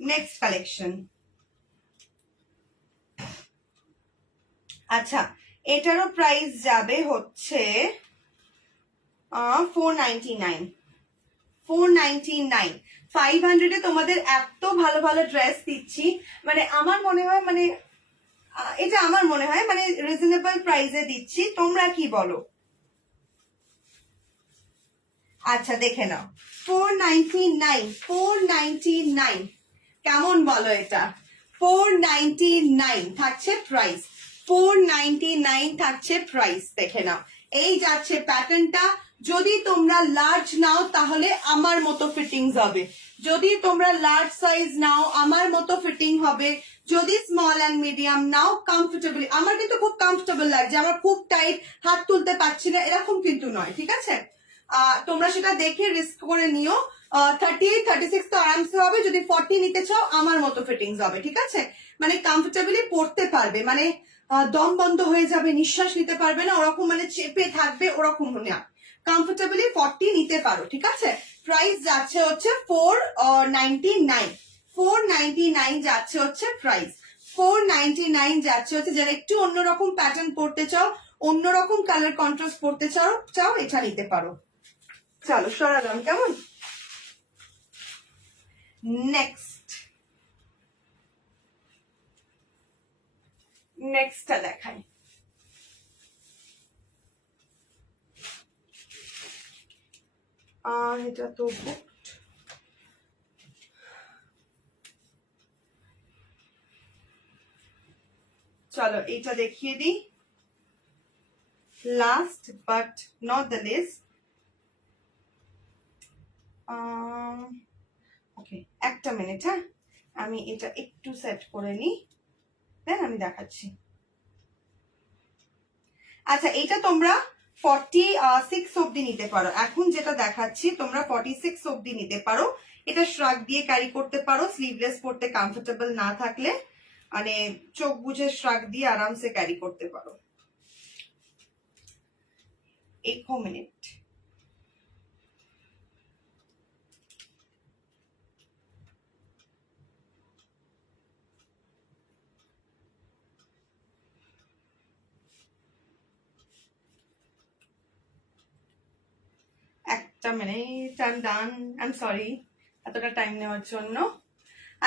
Next collection. আচ্ছা, এটারও প্রাইস যাবে হচ্ছে 499। 499, 500-এ তোমাদের এত ভালো ভালো ড্রেস দিচ্ছি, মানে আমার মনে হয়, মানে এটা আমার মনে হয় মানে রিজনেবল প্রাইসে দিচ্ছি। তোমরা কি বলো? আচ্ছা দেখে নাও, 499, 499 কেমন বলো? এটা 499 থাকছে প্রাইস, 499 থাকছে প্রাইস। দেখে নাও, এই যাচ্ছে প্যাটার্নটা। যদি তোমরা লার্জ নাও তাহলে আমার মতো ফিটিংস হবে, যদি তোমরা লার্জ সাইজ নাও আমার মতো ফিটিং হবে, যদি small and medium now comfortable. আমার কিন্তু খুব কমফোর্টেবল লাগছে, আমার খুব টাইট, হাত তুলতে পারছি না এরকম কিন্তু নয়, ঠিক আছে? তোমরা সেটা দেখে রিস্ক করে নিও। 38, 36 তো আরামসে হবে। যদি 40 নিতে চাও আমার মতো ফিটিংস হবে, ঠিক আছে? মানে কমফোর্টেবলি পড়তে পারবে, মানে দম বন্ধ হয়ে যাবে, নিঃশ্বাস নিতে পারবে না ওরকম, মানে চেপে থাকবে ওরকম না, কমফোর্টেবলি 40 নিতে পারো, ঠিক আছে? প্রাইস যাচ্ছে হচ্ছে 499। 499 যাচ্ছে হচ্ছে প্রাইস, 499 যাচ্ছে হচ্ছে। যারা একটু অন্যরকম প্যাটার্ন পড়তে চাও, অন্যরকম কালার কন্ট্রাস্ট পড়তে চাও এটা নিতে পারো। চলো সরালাম, কেমন? নেক্সট, নেক্সটটা দেখাই। এটা তো বুকড। চলো এটা দেখিয়ে দিই, last but not the least. Okay, একটা মিনিট, হ্যাঁ আমি এটা একটু সেট করে নিই, দেন আমি দেখাচ্ছি। আচ্ছা, এটা তোমরা 46 অব্দি নিতে পারো। এখন যেটা দেখাচ্ছি তোমরা 46 অব্দি নিতে পারো। এটা শ্রাগ দিয়ে ক্যারি করতে পারো, স্লিভলেস পড়তে কমফোর্টেবল না থাকলে, মানে চোখ বুঝে শ্রাগ দিয়ে আরামসে ক্যারি করতে পারো। 1 মিনিট। একটা minute, I am done, I am sorry এতটা টাইম নেওয়ার জন্য।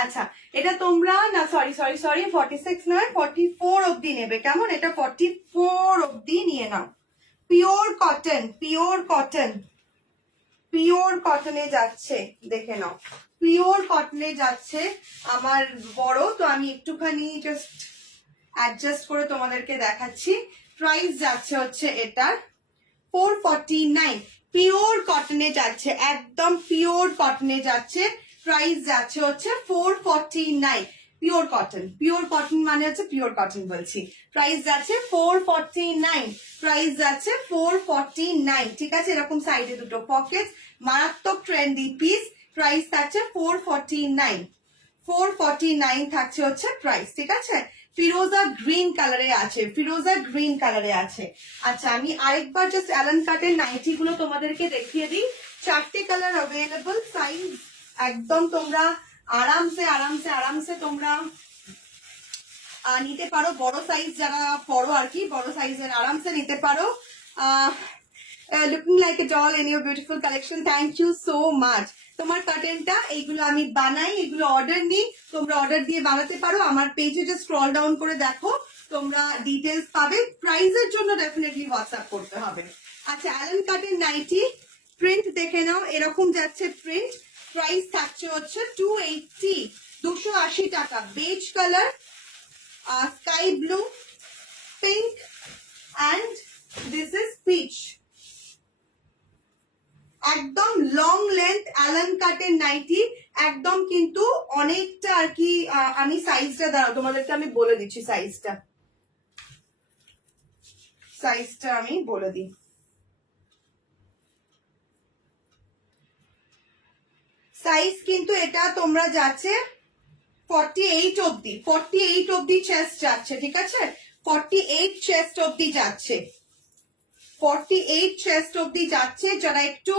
আচ্ছা, এটা তোমরা না, সরি 46 নয়, 44 অব্দি নেবে, কেমন? এটা 44 অব্দি নিয়ে নাও। Pure cotton, pure cotton, pure কটনে যাচ্ছে, দেখে নাও পিওর কটনে যাচ্ছে। আমার বড় তো, আমি একটুখানি জাস্ট অ্যাডজাস্ট করে তোমাদেরকে দেখাচ্ছি। প্রাইস যাচ্ছে হচ্ছে এটার 449। পিওর কটনে যাচ্ছে, একদম পিওর কটনে যাচ্ছে। প্রাইস যাচ্ছে হচ্ছে 449। পিওর কটন, পিওর কটন মানে হচ্ছে পিওর কটন বলছি। প্রাইস যাচ্ছে 449। প্রাইস যাচ্ছে 449, ঠিক আছে? এরকম সাইডে দুটো পকেট, মারাত্মক ট্রেন্ডি পিস। প্রাইস থাকছে 449। 449 থাকছে হচ্ছে প্রাইস, ঠিক আছে? ফিরোজা গ্রিন কালারে আছে, ফিরোজা গ্রিন কালারে আছে। আচ্ছা, আমি আরেকবার জাস্ট অ্যালান কাটের নাইটি গুলো তোমাদেরকে দেখিয়ে দিই। 4টে কালার অ্যাভেলেবল, সাইজ একদম তোমরা আরামসে আরামসে আরামসে তোমরা নিতে পারো। বড় সাইজ যারা পড়ো আর কি, বড় সাইজের আরামসে নিতে পারো। Looking like a doll in your beautiful collection, thank you so much. তোমার কার্টেনটা এইগুলো আমি বানাই, এগুলো অর্ডার নিই, তোমরা অর্ডার দিয়ে বানাতে পারো। আমার পেজে যে স্ক্রল ডাউন করে দেখো, তোমরা ডিটেলস পাবে। প্রাইসের জন্য ডেফিনেটলি হোয়াটসঅ্যাপ করতে হবে। আচ্ছা, অ্যালান কাটের নাইটি প্রিন্ট দেখে নাও, এরকম যাচ্ছে প্রিন্ট। প্রাইস থাকছে হচ্ছে 280, 280 টাকা। Beige colour, sky blue, pink and this is peach. একদম লং লেন্থ অ্যালান কাটের নাইটি, একদম কিন্তু অনেকটা আর কি। আমি সাইজটা দাঁড়াও তোমাদেরকে আমি বলে দিচ্ছি, সাইজটা আমি বলে দিই। সাইজ কিন্তু এটা তোমরা যাচ্ছে 48 অব্দি, 48 অব্দি চেস্ট যাচ্ছে, ঠিক আছে? 48 চেস্ট অব্দি যাচ্ছে, 48 চেস্ট অব্দি যাচ্ছে। যারা একটু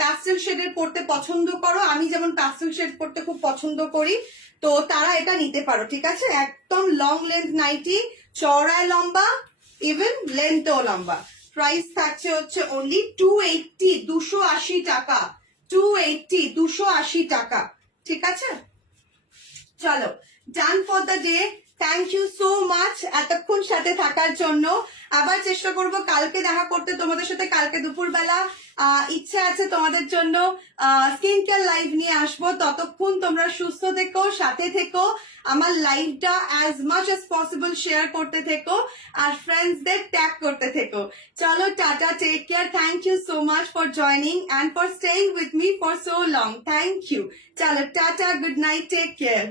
প্যাস্টেল শেডের পড়তে পছন্দ করো, আমি যেমন প্যাস্টেল শেড পড়তে খুব পছন্দ করি, তো তারা এটা নিতে পারো, ঠিক আছে? একদম লং লেন্থ নাইটি, চওড়ায় লম্বা, ইভেন লেন্থও লম্বা। প্রাইস থাকছে হচ্ছে অনলি 280, 280 টাকা, 280, 280 টাকা, ঠিক আছে? চলো, done for the day. Thank you so much এতক্ষণ সাথে থাকার জন্য। আবার চেষ্টা করব কালকে দেখা করতে তোমাদের সাথে। কালকে দুপুরবেলা ইচ্ছা আছে তোমাদের জন্য স্কিন কেয়ার লাইভ নিয়ে আসবো। ততক্ষণ তোমরা সুস্থ থেকো, সাথে থেকো, আমার লাইভটা as much as possible share করতে থেকো, আর ফ্রেন্ডসদের ট্যাগ করতে থেকো। চলো, tata, take care. Thank you so much for joining and for staying with me for so long. Thank you. চলো, tata, good night, take care.